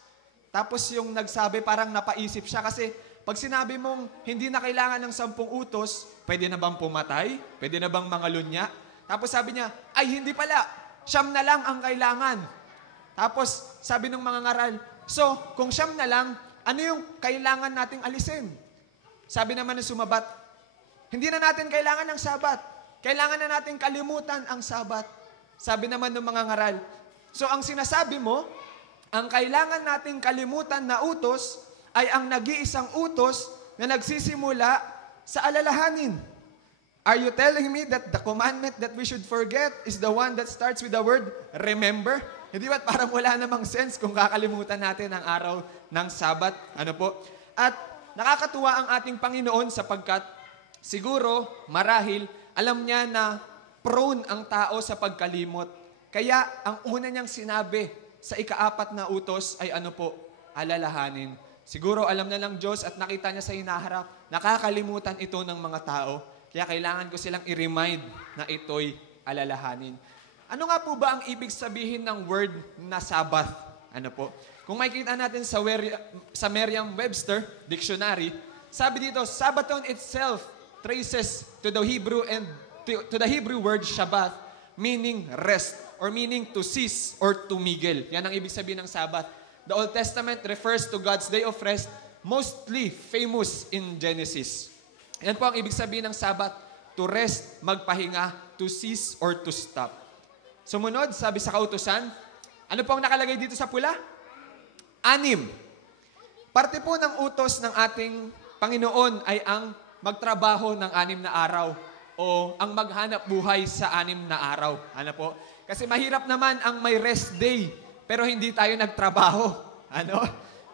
Tapos yung nagsabi, parang napaisip siya kasi pag sinabi mong hindi na kailangan ng 10 utos, pwede na bang pumatay? Pwede na bang mangalunya? Tapos sabi niya, ay hindi pala, 9 na lang ang kailangan. Tapos sabi ng mga ngaral, so kung 9 na lang, ano yung kailangan nating alisin? Sabi naman ng sumabat, hindi na natin kailangan ng Sabat. Kailangan na natin kalimutan ang Sabat. Sabi naman ng mga ngaral, so ang sinasabi mo, ang kailangan nating kalimutan na utos ay ang nag-iisang utos na nagsisimula sa alalahanin. Are you telling me that the commandment that we should forget is the one that starts with the word remember? Hindi ba't parang wala namang sense kung kakalimutan natin ang araw ng Sabat? Ano po? At nakakatuwa ang ating Panginoon sapagkat siguro, marahil, alam niya na prone ang tao sa pagkalimot. Kaya ang una niyang sinabi sa 4 na utos ay ano po? Alalahanin. Siguro alam na ng Diyos at nakita niya sa hinaharap, nakakalimutan ito ng mga tao. Kaya kailangan ko silang i-remind na ito'y alalahanin. Ano nga po ba ang ibig sabihin ng word na Sabbath? Ano po? Kung makikita natin sa Merriam-Webster Dictionary, sabi dito, Sabbaton itself traces to the Hebrew and to the Hebrew word Shabbat, meaning rest or meaning to cease or tumigil. Yan ang ibig sabihin ng Sabbath. The Old Testament refers to God's day of rest, mostly famous in Genesis. Yan po ang ibig sabihin ng Sabbath, to rest, magpahinga, to cease, or to stop. Sumunod, sabi sa kautusan, ano po ang nakalagay dito sa pula? 6. Parte po ng utos ng ating Panginoon ay ang magtrabaho ng 6 na araw o ang maghanap buhay sa 6 na araw. Ano po? Kasi mahirap naman ang may rest day, pero hindi tayo nagtrabaho. Ano?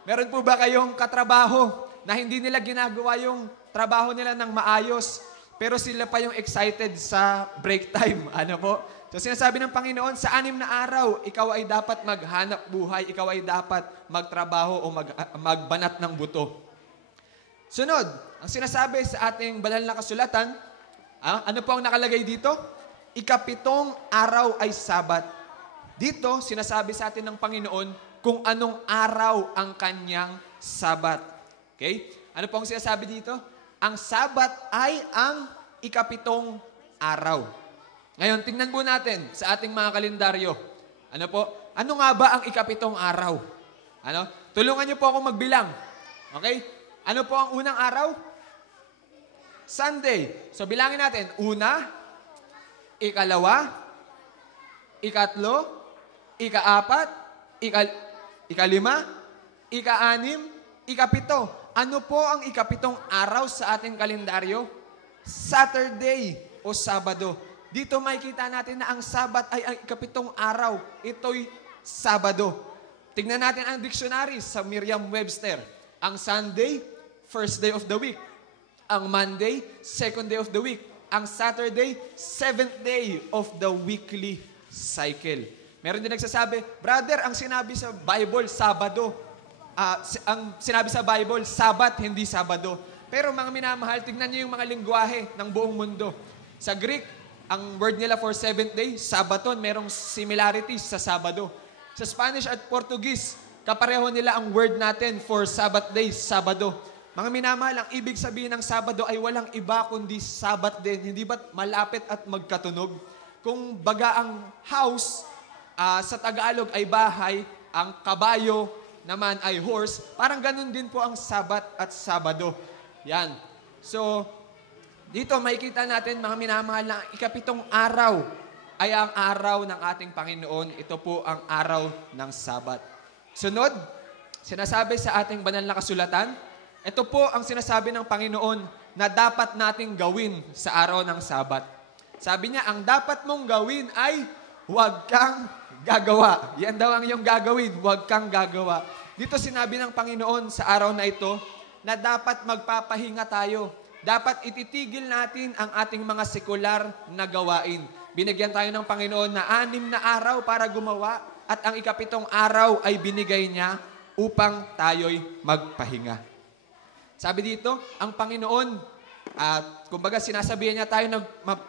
Meron po ba kayong katrabaho na hindi nila ginagawa yung trabaho nila ng maayos, pero sila pa yung excited sa break time? Ano po? So sinasabi ng Panginoon, sa 6 na araw, ikaw ay dapat maghanap buhay, ikaw ay dapat magtrabaho o magbanat ng buto. Sunod, ang sinasabi sa ating banal na kasulatan, ano po ang nakalagay dito? 7 araw ay Sabat. Dito, sinasabi sa atin ng Panginoon kung anong araw ang kanyang Sabat. Okay? Ano po ang sinasabi dito? Ang Sabat ay ang 7 araw. Ngayon, tingnan po natin sa ating mga kalendaryo. Ano po? Ano nga ba ang 7 araw? Ano? Tulungan niyo po ako magbilang. Okay? Ano po ang unang araw? Sunday. So, bilangin natin. 1, 2, 3, 4, 5, 6, 7. Ano po ang 7 araw sa ating kalendaryo? Saturday o Sabado. Dito makikita natin na ang Sabat ay ang 7 araw. Ito'y Sabado. Tingnan natin ang dictionary sa Merriam-Webster. Ang Sunday, first day of the week. Ang Monday, second day of the week. Ang Saturday, seventh day of the weekly cycle. Meron din nagsasabi, brother, ang sinabi sa Bible, Sabado. Ang sinabi sa Bible, Sabat, hindi Sabado. Pero mga minamahal, tignan niyo yung mga lingwahe ng buong mundo. Sa Greek, ang word nila for seventh day, Sabaton, merong similarities sa Sabado. Sa Spanish at Portuguese, kapareho nila ang word natin for Sabbath day, Sabado. Mga minamahal, ang ibig sabihin ng Sabado ay walang iba kundi Sabat din. Hindi ba't malapit at magkatunog? Kung baga ang house, sa Tagalog ay bahay, ang kabayo naman ay horse, parang ganun din po ang Sabat at Sabado. Yan. So, dito makikita natin, mga minamahal, na ang 7 araw ay ang araw ng ating Panginoon. Ito po ang araw ng Sabat. Sunod, sinasabi sa ating banal na kasulatan, ito po ang sinasabi ng Panginoon na dapat nating gawin sa araw ng Sabat. Sabi niya, ang dapat mong gawin ay huwag kang gagawa. Yan daw ang iyong gagawin, huwag kang gagawa. Dito sinabi ng Panginoon sa araw na ito na dapat magpapahinga tayo. Dapat ititigil natin ang ating mga sekular na gawain. Binigyan tayo ng Panginoon na 6 na araw para gumawa at ang 7 araw ay binigay niya upang tayo'y magpahinga. Sabi dito, ang Panginoon, kumbaga sinasabihan niya tayo na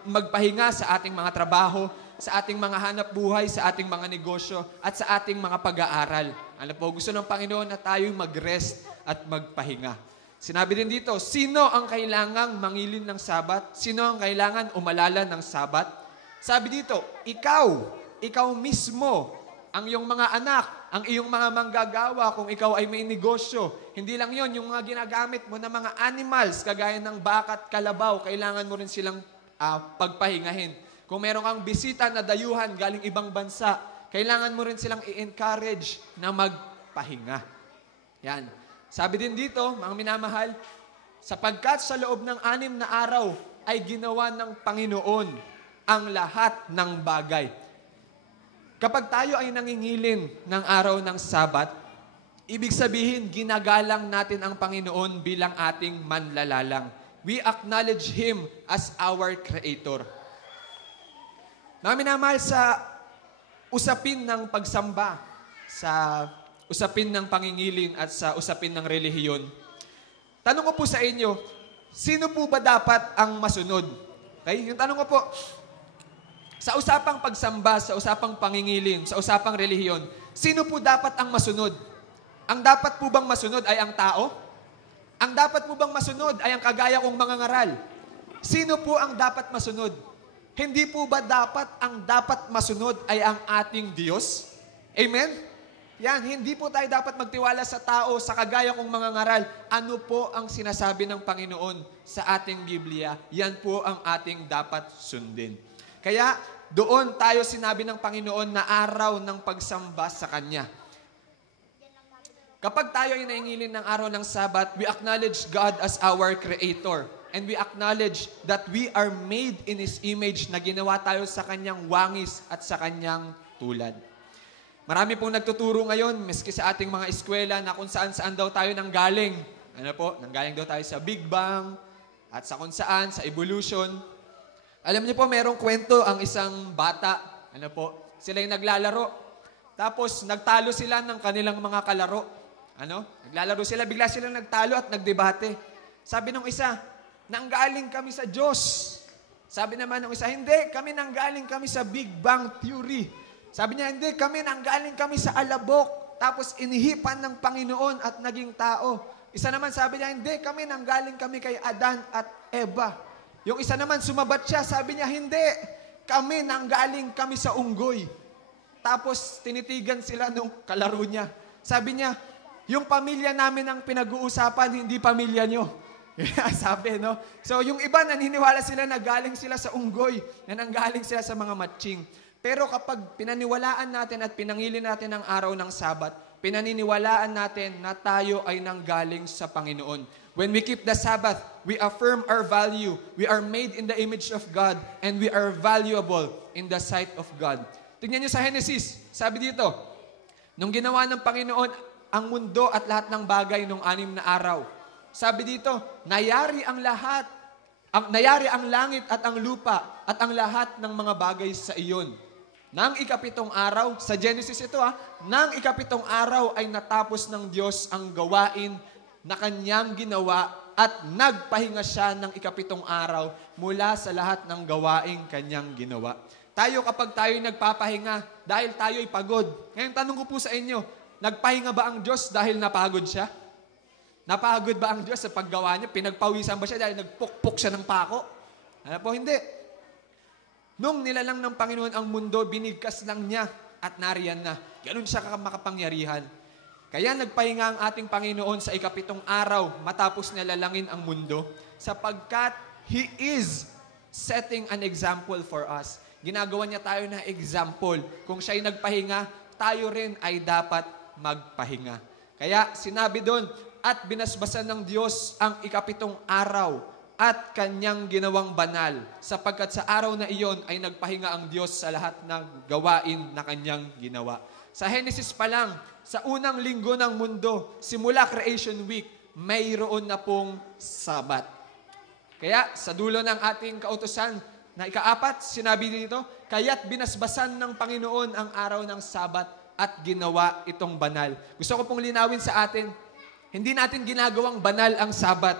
magpahinga sa ating mga trabaho, sa ating mga hanap buhay, sa ating mga negosyo, at sa ating mga pag-aaral. Ano po, gusto ng Panginoon na tayo'y mag-rest at magpahinga. Sinabi din dito, sino ang kailangang mangilin ng Sabat? Sino ang kailangan umalala ng Sabat? Sabi dito, ikaw mismo, ang iyong mga anak, ang iyong mga manggagawa kung ikaw ay may negosyo. Hindi lang yon, yung mga ginagamit mo na mga animals, kagaya ng baka at kalabaw, kailangan mo rin silang pagpahingahin. Kung meron kang bisita na dayuhan galing ibang bansa, kailangan mo rin silang i-encourage na magpahinga. Yan. Sabi din dito, mga minamahal, sapagkat sa loob ng 6 na araw ay ginawa ng Panginoon ang lahat ng bagay. Kapag tayo ay nangingilin ng araw ng Sabat, ibig sabihin, ginagalang natin ang Panginoon bilang ating manlalalang. We acknowledge Him as our Creator. Mga minamahal, sa usapin ng pagsamba, sa usapin ng pangingilin at sa usapin ng relihiyon, tanong ko po sa inyo, sino po ba dapat ang masunod? Okay? Yung tanong ko po, sa usapang pagsamba, sa usapang pangingilin, sa usapang relihiyon, sino po dapat ang masunod? Ang dapat po bang masunod ay ang tao? Ang dapat po bang masunod ay ang kagaya kong mga ngaral? Sino po ang dapat masunod? Hindi po ba ang dapat masunod ay ang ating Diyos? Amen? Yan, hindi po tayo dapat magtiwala sa tao, sa kagaya kong mga ngaral. Ano po ang sinasabi ng Panginoon sa ating Biblia? Yan po ang ating dapat sundin. Kaya doon tayo sinabi ng Panginoon na araw ng pagsamba sa Kanya. Kapag tayo ay naingilin ng araw ng Sabat, we acknowledge God as our Creator. And we acknowledge that we are made in His image, na ginawa tayo sa Kanyang wangis at sa Kanyang tulad. Marami pong nagtuturo ngayon, miski sa ating mga eskwela, na kung saan-saan daw tayo nanggaling. Ano po? Nanggaling daw tayo sa Big Bang, at sa kung saan, sa evolution. Alam niyo po, merong kwento ang isang bata. Ano po? Sila yung naglalaro. Tapos, nagtalo sila ng kanilang mga kalaro. Ano? Naglalaro sila, bigla silang nagtalo at nagdebate. Sabi nung isa, nanggaling kami sa Diyos. Sabi naman nung isa, hindi, nanggaling kami sa Big Bang Theory. Sabi niya, hindi, nanggaling kami sa alabok. Tapos, inihipan ng Panginoon at naging tao. Isa naman sabi niya, hindi, nanggaling kami kay Adan at Eva. Yung isa naman, sumabat siya, sabi niya, hindi, nanggaling kami sa unggoy. Tapos, tinitigan sila nung kalaro niya. Sabi niya, yung pamilya namin ang pinag-uusapan, hindi pamilya nyo. Sabi, no? So, yung iba, naniniwala sila na galing sila sa unggoy, na nanggaling sila sa mga matching. Pero kapag pinaniwalaan natin at pinangili natin ang araw ng Sabat, pinaniniwalaan natin na tayo ay nanggaling sa Panginoon. When we keep the Sabbath, we affirm our value. We are made in the image of God and we are valuable in the sight of God. Tingnan niyo sa Genesis, sabi dito, nung ginawa ng Panginoon ang mundo at lahat ng bagay nung 6 na araw, sabi dito, nayari ang lahat, nayari ang langit at ang lupa at ang lahat ng mga bagay sa iyon. Nang ikapitong araw, sa Genesis ito nang ikapitong araw ay natapos ng Diyos ang gawain na kanyang ginawa at nagpahinga siya ng ikapitong araw mula sa lahat ng gawaing kanyang ginawa. Tayo kapag tayo nagpapahinga dahil tayo ay pagod. Ngayon tanong ko po sa inyo, nagpahinga ba ang Diyos dahil napagod siya? Napagod ba ang Diyos sa paggawa niya? Pinagpawisan ba siya dahil nagpukpok siya ng pako? Ano po, hindi. Nung nilalang ng Panginoon ang mundo, binigkas lang niya at nariyan na. Ganun siya makapangyarihan. Kaya nagpahinga ang ating Panginoon sa ikapitong araw matapos nilalangin ang mundo sapagkat He is setting an example for us. Ginagawa niya tayo na example. Kung siya'y nagpahinga, tayo rin ay dapat magpahinga. Kaya sinabi doon, at binasbasan ng Diyos ang ikapitong araw at kanyang ginawang banal sapagkat sa araw na iyon ay nagpahinga ang Diyos sa lahat ng gawain na kanyang ginawa. Sa Genesis pa lang, sa unang linggo ng mundo, simula Creation Week, mayroon na pong Sabat. Kaya sa dulo ng ating kautusan na ika-4, sinabi dito, kaya't binasbasan ng Panginoon ang araw ng Sabat at ginawa itong banal. Gusto ko pong linawin sa atin, hindi natin ginagawang banal ang Sabat.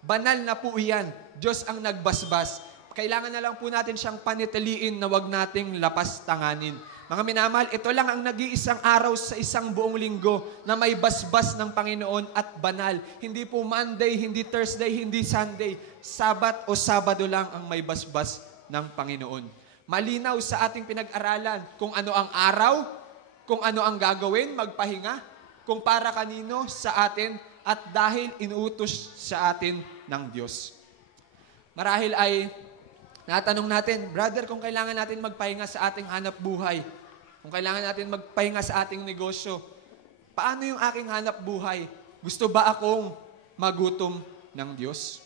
Banal na po iyan. Diyos ang nagbasbas. Kailangan na lang po natin siyang panitiliin na wag nating lapas-tanganin. Mga minamahal, ito lang ang nag-iisang araw sa isang buong linggo na may basbas ng Panginoon at banal. Hindi po Monday, hindi Thursday, hindi Sunday. Sabat o Sabado lang ang may basbas ng Panginoon. Malinaw sa ating pinag-aralan kung ano ang araw, kung ano ang gagawin, magpahinga, kung para kanino sa atin at dahil inuutos sa atin ng Diyos. Marahil ay natanong natin, brother, kung kailangan natin magpahinga sa ating hanap buhay, kung kailangan natin magpahinga sa ating negosyo, paano yung aking hanap buhay? Gusto ba akong magutom ng Diyos?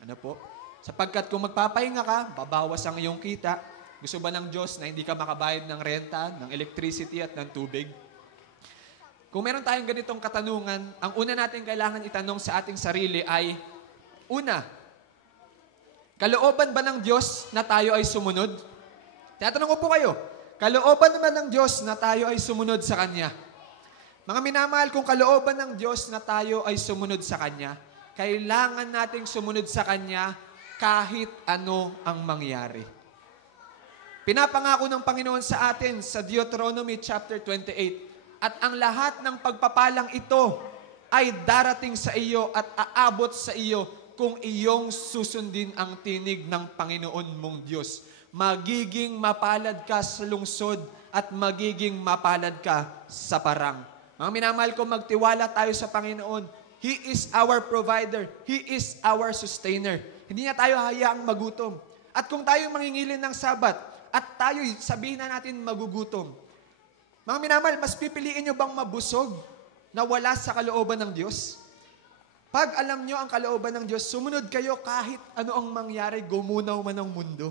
Ano po? Sapagkat kung magpapahinga ka, babawas ang iyong kita. Gusto ba ng Diyos na hindi ka makabayad ng renta, ng electricity at ng tubig? Kung meron tayong ganitong katanungan, ang una natin kailangan itanong sa ating sarili ay, una, kalooban ba ng Diyos na tayo ay sumunod? Tinatanong ko po kayo, kalooban naman ng Diyos na tayo ay sumunod sa Kanya? Mga minamahal, kung kalooban ng Diyos na tayo ay sumunod sa Kanya, kailangan nating sumunod sa Kanya kahit ano ang mangyari. Pinapangako ng Panginoon sa atin sa Deuteronomy chapter 28, at ang lahat ng pagpapalang ito ay darating sa iyo at aabot sa iyo kung iyong susundin ang tinig ng Panginoon mong Diyos. Magiging mapalad ka sa lungsod at magiging mapalad ka sa parang. Mga minamahal ko, magtiwala tayo sa Panginoon. He is our provider. He is our sustainer. Hindi niya tayo hayaang magutom. At kung tayo mangingilin ng Sabat at tayo sabihin na natin magugutom, mga minamahal, mas pipiliin nyo bang mabusog na wala sa kalooban ng Diyos? Pag alam nyo ang kalooban ng Diyos, sumunod kayo kahit ano ang mangyari, gumunaw man ang mundo.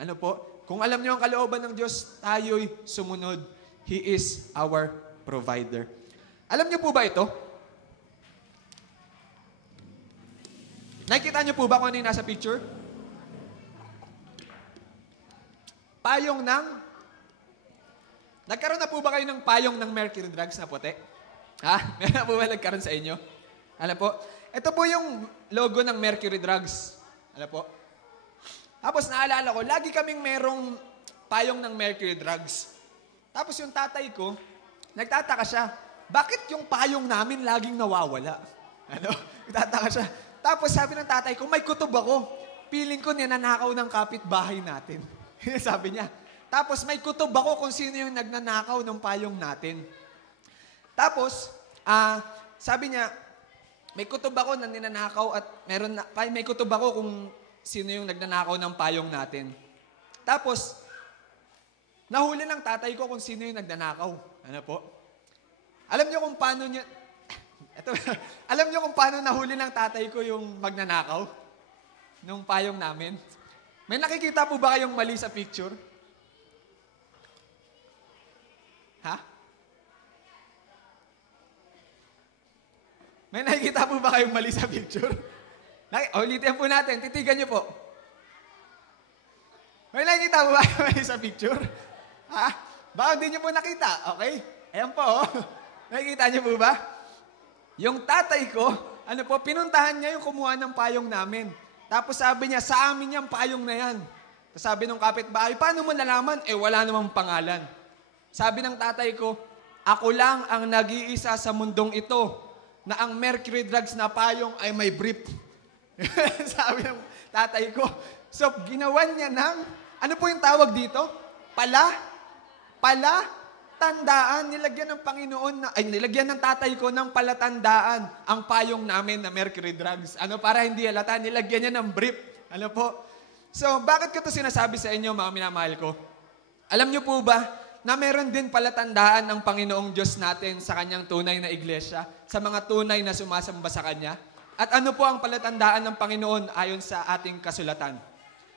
Ano po? Kung alam nyo ang kalooban ng Diyos, tayo'y sumunod. He is our provider. Alam nyo po ba ito? Nakikita nyo po ba kung ano yung nasa picture? payong ng... Nagkaroon na po ba kayo ng payong ng Mercury Drugs na puti? Ha? Meron na po ba nagkaroon sa inyo? Alam po? Ito po yung logo ng Mercury Drugs. Alam po? Tapos naalala ko, lagi kaming merong payong ng Mercury Drugs. Tapos yung tatay ko, nagtataka siya, bakit yung payong namin laging nawawala? Ano? Nagtataka siya. Tapos sabi ng tatay ko, may kutob ako. Feeling ko ninanakaw ng kapitbahay natin. Sabi niya. Tapos may kutob ako kung sino yung nagnanakaw ng payong natin. Tapos, sabi niya, may kutob ako na ninanakaw at may kutob ako kung sino yung nagnanakaw ng payong natin. Tapos, nahuli ng tatay ko kung sino yung nagnanakaw. Ano po? Alam niyo kung paano niya... alam niyo kung paano nahuli ng tatay ko yung magnanakaw? Nung payong namin? May nakikita po ba kayong mali sa picture? Ha? May nakikita po ba kayong mali sa picture? Ulitin po natin. Titigan niyo po. May nakikita po ba kayong mali sa picture? Ha? Baka hindi niyo po nakita. Okay? Ayan po. Oh. Nakikita niyo po ba? Yung tatay ko, pinuntahan niya yung kumuha ng payong namin. Tapos sabi niya, sa amin yung payong na yan. Tapos sabi ng kapitbahay, paano mo nalaman? Wala namang pangalan. Sabi ng tatay ko, ako lang ang nag-iisa sa mundong ito na ang Mercury Drugs na payong ay may brief. Sabi ng tatay ko. So, ginawan niya ng, ano po yung tawag dito? Palatandaan. Nilagyan ng Panginoon, nilagyan ng tatay ko ng palatandaan ang payong namin na Mercury Drugs. Para hindi halata, nilagyan niya ng brief. Ano po? So, bakit ko ito sinasabi sa inyo, mga minamahal ko? Alam niyo po ba, na meron din palatandaan ng Panginoong Diyos natin sa kanyang tunay na iglesia, sa mga tunay na sumasamba sa kanya? At ano po ang palatandaan ng Panginoon ayon sa ating kasulatan?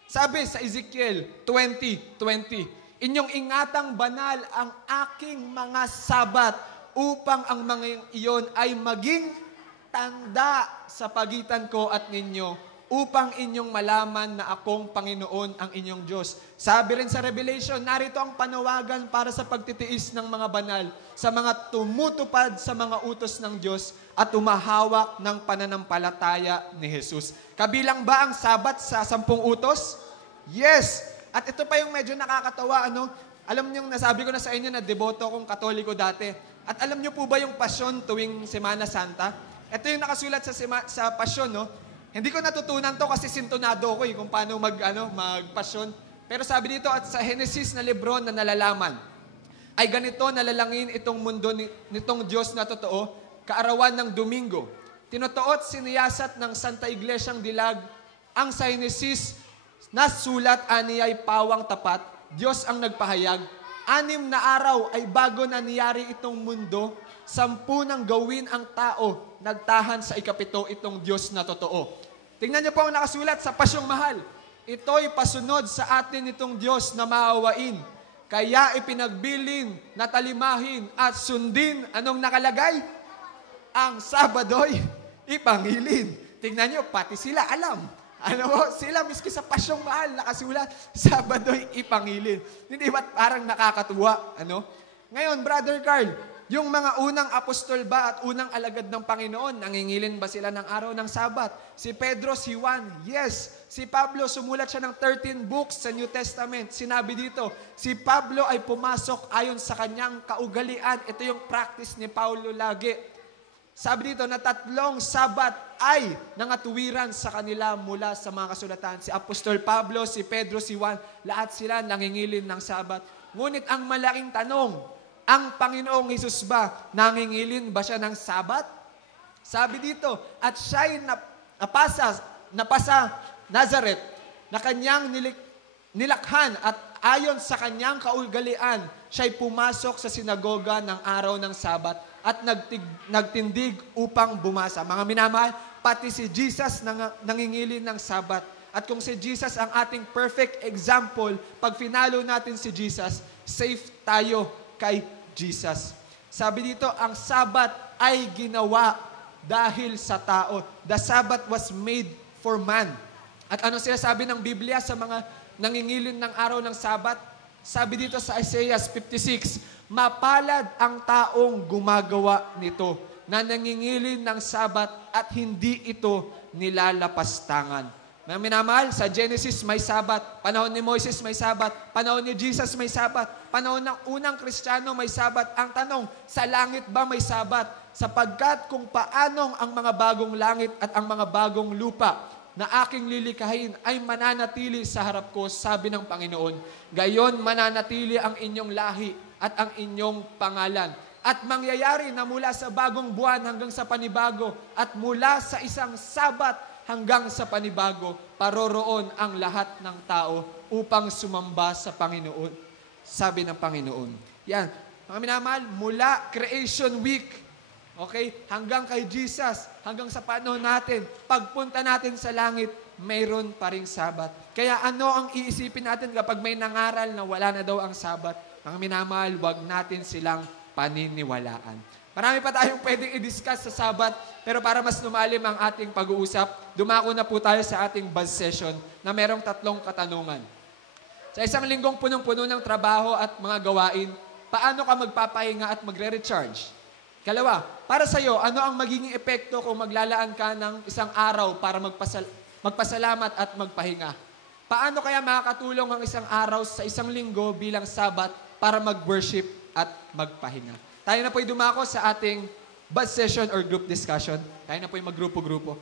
Sabi sa Ezekiel 20:20, inyong ingatang banal ang aking mga sabat upang ang mga iyon ay maging tanda sa pagitan ko at ninyo upang inyong malaman na akong Panginoon ang inyong Diyos. Sabi rin sa Revelation, narito ang panawagan para sa pagtitiis ng mga banal, sa mga tumutupad sa mga utos ng Diyos at umahawak ng pananampalataya ni Jesus. Kabilang ba ang sabat sa 10 utos? Yes! At ito pa yung medyo nakakatawa, Alam niyo, nasabi ko na sa inyo na deboto akong Katoliko dati. At alam niyo po ba yung pasyon tuwing Semana Santa? Ito yung nakasulat sa pasyon, Hindi ko natutunan to kasi sintonado ako kung paano magpasyon. Pero sabi dito at sa Genesis na libro na nalalaman, ay ganito nalalangin itong mundo nitong Diyos na totoo, kaarawan ng Domingo. Tinutuot siniyasat ng Santa Iglesyang Dilag, ang sa Genesis na sulat aniyay pawang tapat, Diyos ang nagpahayag. 6 na araw ay bago nangyari itong mundo, 10 nang gawin ang tao, nagtahan sa 7 itong Diyos na totoo. Tingnan niyo po ang nakasulat sa Pasyong Mahal. Ito'y pasunod sa atin itong Diyos na maawain. Kaya ipinagbilin, natalimahin at sundin. Anong nakalagay? Ang Sabado'y ipangilin. Tingnan niyo, pati sila alam. Sila miski sa Pasyong Mahal nakasulat, Sabado'y ipangilin. Hindi ba't parang nakakatuwa? Ngayon, Brother Carl, yung mga unang apostol ba at unang alagad ng Panginoon, nangingilin ba sila ng araw ng Sabat? Si Pedro, si Juan, yes. Si Pablo, sumulat siya ng 13 books sa New Testament. Sinabi dito, si Pablo ay pumasok ayon sa kanyang kaugalian. Ito yung practice ni Paulo lagi. Sabi dito na 3 Sabat ay nangatuwiran sa kanila mula sa mga kasulatan. Si Apostol Pablo, si Pedro, si Juan, lahat sila nangingilin ng Sabat. Ngunit ang malaking tanong, ang Panginoong Hesus ba, nangingilin ba siya ng Sabat? Sabi dito, at siya'y napasa Nazareth, na kanyang nilakhan at ayon sa kanyang kaugalian, siya'y pumasok sa sinagoga ng araw ng Sabat at nagtindig upang bumasa. Mga minamahal, pati si Jesus nangingilin ng Sabat. At kung si Jesus ang ating perfect example, pag finalo natin si Jesus, safe tayo kay Jesus. Sabi dito, ang Sabat ay ginawa dahil sa tao. The Sabbath was made for man. At ano sinasabi ng Biblia sa mga nangingilin ng araw ng Sabat? Sabi dito sa Isaiah 56, mapalad ang taong gumagawa nito, na nangingilin ng Sabat at hindi ito nilalapastangan. Mga minamahal, sa Genesis may Sabat, panahon ni Moises may Sabat, panahon ni Jesus may Sabat, panahon ng unang Kristiyano may Sabat. Ang tanong, sa langit ba may Sabat? Sapagkat kung paanong ang mga bagong langit at ang mga bagong lupa na aking lilikahin ay mananatili sa harap ko, sabi ng Panginoon, gayon mananatili ang inyong lahi at ang inyong pangalan. At mangyayari na mula sa bagong buwan hanggang sa panibago at mula sa isang Sabat hanggang sa panibago, paroroon ang lahat ng tao upang sumamba sa Panginoon. Sabi ng Panginoon. Yan. Mga minamahal, mula Creation Week, okay, hanggang kay Jesus, hanggang sa panahon natin, pagpunta natin sa langit, mayroon pa ring Sabat. Kaya ano ang iisipin natin kapag may nangaral na wala na daw ang Sabat? Mga minamahal, wag natin silang paniniwalaan. Marami pa tayong pwedeng i-discuss sa Sabat, pero para mas lumalim ang ating pag-uusap, dumako na po tayo sa ating buzz session na merong 3 katanungan. Sa isang linggong punong-puno ng trabaho at mga gawain, paano ka magpapahinga at magre-recharge? Kalawa, para sa iyo, ano ang magiging epekto kung maglalaan ka ng isang araw para magpasalamat at magpahinga? Paano kaya makakatulong ang isang araw sa isang linggo bilang Sabat para mag-worship at magpahinga? Tayo na po'y dumako sa ating buzz session or group discussion. Tayo na po'y maggrupo-grupo.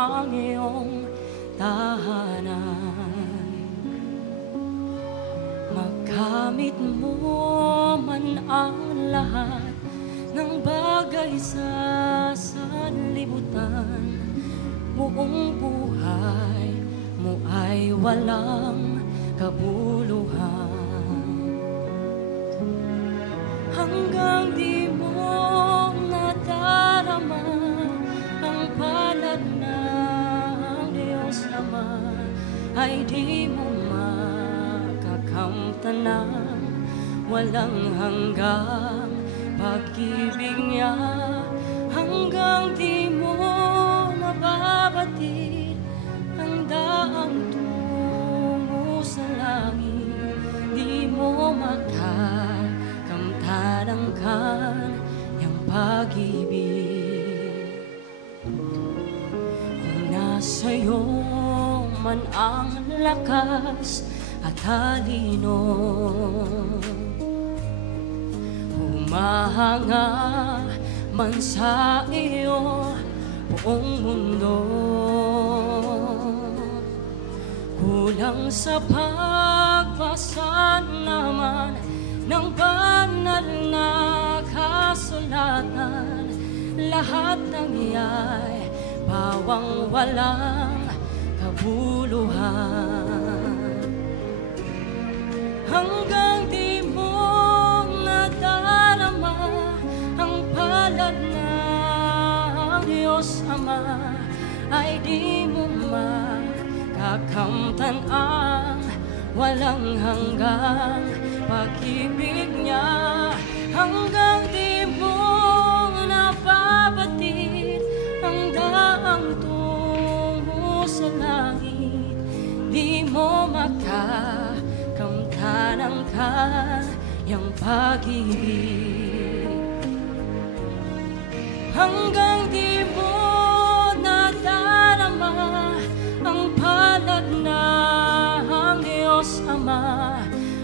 ang iyong tahanan. Makamit mo man ang lahat ng bagay sa sanlibutan, buong buhay mo ay walang kabuluhan. Hanggang di mo nadarama ang palad ng Diyos Ama, ay di mo makakamtan ng walang hanggang pag-ibig niya. Hanggang di mo nababatid ang daang tungo sa langit, di mo makakamtan ang kanyang pag-ibig. Kung nasa'yo man ang lakas at talino, humahanga man sa iyo buong mundo, kulang sa pagbasa naman ng banal na kasulatan, lahat ng iya'y pawang walang kabuluhan. Hanggang di mo nadarama ang palad ng Diyos Ama, ay di mo makakamtan ang walang hanggang pag-ibig niya. Hanggang di mo nababatid ang daang tungo sa langit, di mo makakamtan ang kanyang pag-ibig. Hanggang di mo nadarama ang palad ng Diyos Ama,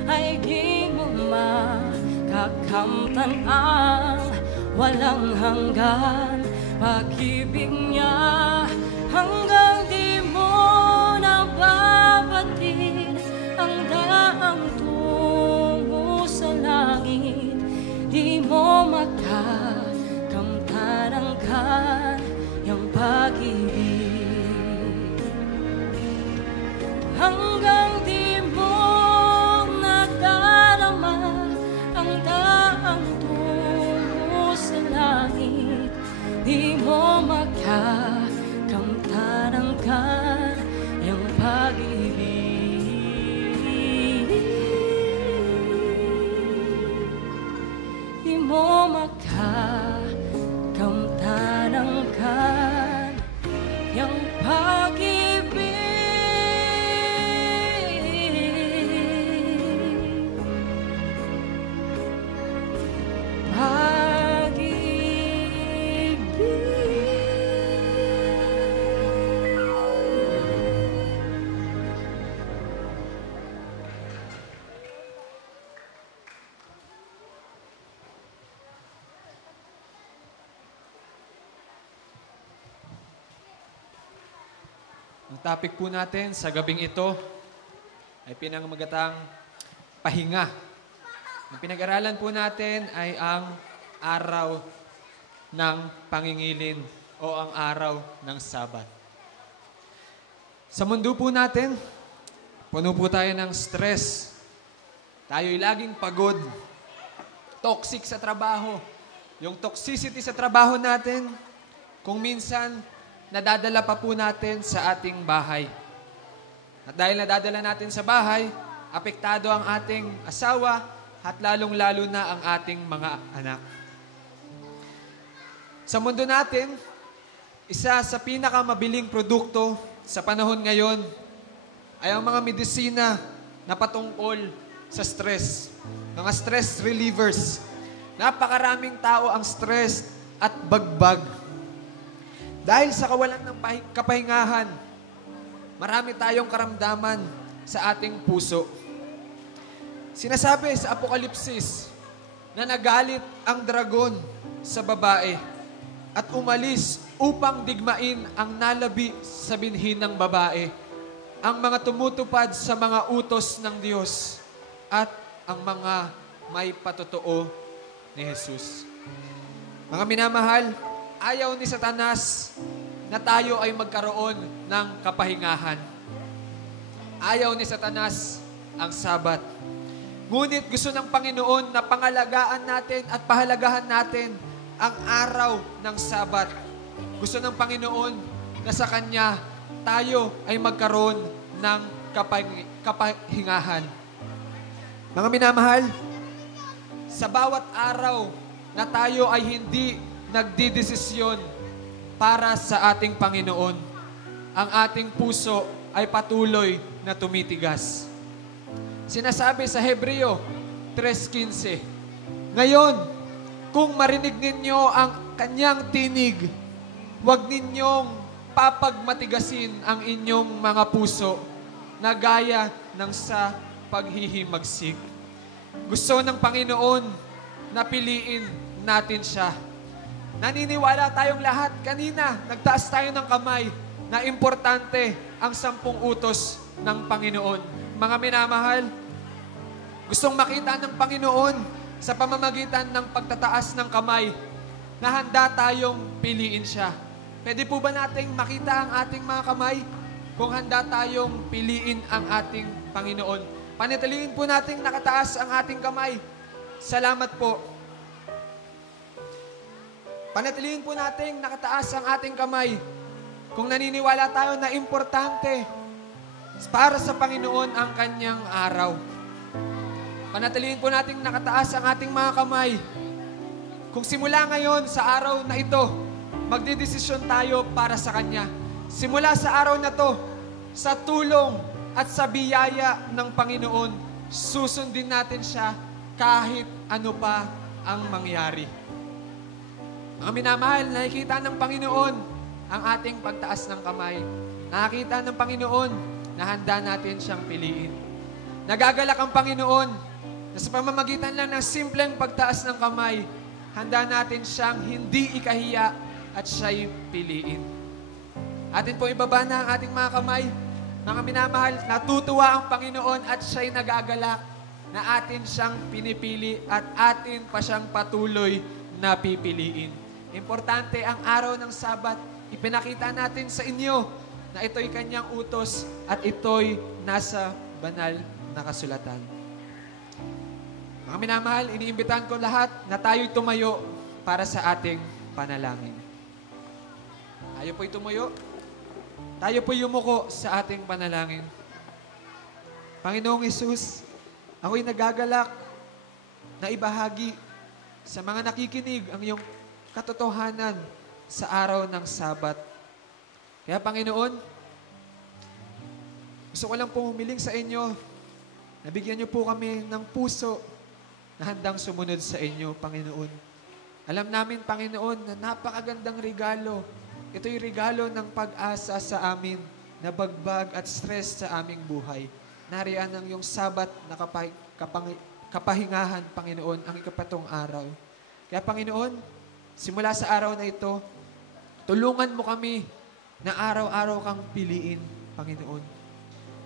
ay di mo makakamtan ang walang hanggan pag-ibig niya. Hanggang di mo nababatid ang daang tungo sa langit, di mo makakamtan ang kanyang pag-ibig. Hanggang di mo nadarama ang daang tungo sa langit, di mo makakamtan ang kanyang pag-ibig. Di mo makakamtan ang kanyang pag-ibig. Ang topic po natin sa gabing ito ay pinangamagatang pahinga. Ang pinag-aralan po natin ay ang araw ng pangingilin o ang araw ng Sabat. Sa mundo po natin, puno po tayo ng stress. Tayo'y laging pagod. Toxic sa trabaho. Yung toxicity sa trabaho natin, kung minsan, nadadala pa po natin sa ating bahay. At dahil nadadala natin sa bahay, apektado ang ating asawa at lalong-lalo na ang ating mga anak. Sa mundo natin, isa sa pinakamabiling produkto sa panahon ngayon ay ang mga medisina na patungkol sa stress. Mga stress relievers. Napakaraming tao ang stress at bagbag. Dahil sa kawalan ng kapahingahan, marami tayong karamdaman sa ating puso. Sinasabi sa Apokalipsis na nagalit ang dragon sa babae at umalis upang digmain ang nalabi sa binhi ng babae, ang mga tumutupad sa mga utos ng Diyos, at ang mga may patotoo ni Jesus. Mga minamahal, ayaw ni Satanas na tayo ay magkaroon ng kapahingahan. Ayaw ni Satanas ang Sabat. Ngunit gusto ng Panginoon na pangalagaan natin at pahalagahan natin ang araw ng Sabat. Gusto ng Panginoon na sa Kanya tayo ay magkaroon ng kapahingahan. Mga minamahal, sa bawat araw na tayo ay hindi nagdidesisyon para sa ating Panginoon, ang ating puso ay patuloy na tumitigas. Sinasabi sa Hebreo 3:15, ngayon, kung marinig ninyo ang kanyang tinig, huwag ninyong papagmatigasin ang inyong mga puso na gaya ng sa paghihimagsik. Gusto ng Panginoon na piliin natin siya. Naniniwala tayong lahat. Kanina, nagtaas tayo ng kamay na importante ang 10 utos ng Panginoon. Mga minamahal, gustong makita ng Panginoon sa pamamagitan ng pagtataas ng kamay na handa tayong piliin siya. Pwede po ba nating makita ang ating mga kamay kung handa tayong piliin ang ating Panginoon? Panatiliin po nating nakataas ang ating kamay. Salamat po. Panatiliin po nating nakataas ang ating kamay kung naniniwala tayo na importante para sa Panginoon ang kanyang araw. Panatiliin po nating nakataas ang ating mga kamay kung simula ngayon sa araw na ito, magdidesisyon tayo para sa Kanya. Simula sa araw na to, sa tulong at sa biyaya ng Panginoon, susundin natin siya kahit ano pa ang mangyari. Mga minamahal, nakikita ng Panginoon ang ating pagtaas ng kamay. Nakikita ng Panginoon na handa natin siyang piliin. Nagagalak ang Panginoon na sa pamamagitan lang ng simpleng pagtaas ng kamay, handa natin siyang hindi ikahiya at siya'y piliin. Atin po ibaba na ang ating mga kamay. Mga minamahal, natutuwa ang Panginoon at siya'y nagagalak na atin siyang pinipili at atin pa siyang patuloy na pipiliin. Importante ang araw ng Sabat. Ipinakita natin sa inyo na ito'y kanyang utos at ito'y nasa banal na kasulatan. Mga minamahal, iniimbitahan ko lahat na tayo'y tumayo para sa ating panalangin. Tayo po'y tumuyo. Tayo po'y yumuko sa ating panalangin. Panginoong Hesus, ako'y nagagalak na ibahagi sa mga nakikinig ang iyong katotohanan sa araw ng Sabat. Kaya Panginoon, gusto ko lang pong humiling sa inyo, nabigyan niyo po kami ng puso na handang sumunod sa inyo, Panginoon. Alam namin, Panginoon, na napakagandang regalo. Ito'y regalo ng pag-asa sa amin na bagbag at stress sa aming buhay. Nariyan ang iyong Sabat na kapahingahan, Panginoon, ang ikapatong araw. Kaya, Panginoon, simula sa araw na ito, tulungan mo kami na araw-araw kang piliin, Panginoon.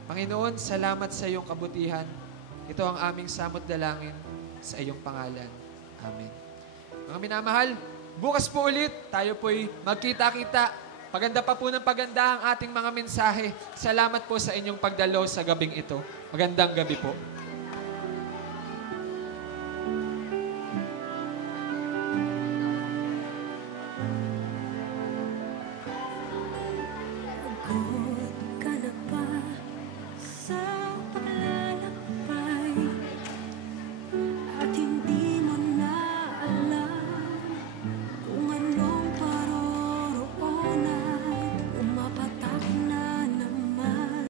Panginoon, salamat sa iyong kabutihan. Ito ang aming samot dalangin sa iyong pangalan. Amen. Mga minamahal, bukas po ulit, tayo po'y magkita-kita. Paganda pa po ng paganda ang ating mga mensahe. Salamat po sa inyong pagdalo sa gabing ito. Magandang gabi po.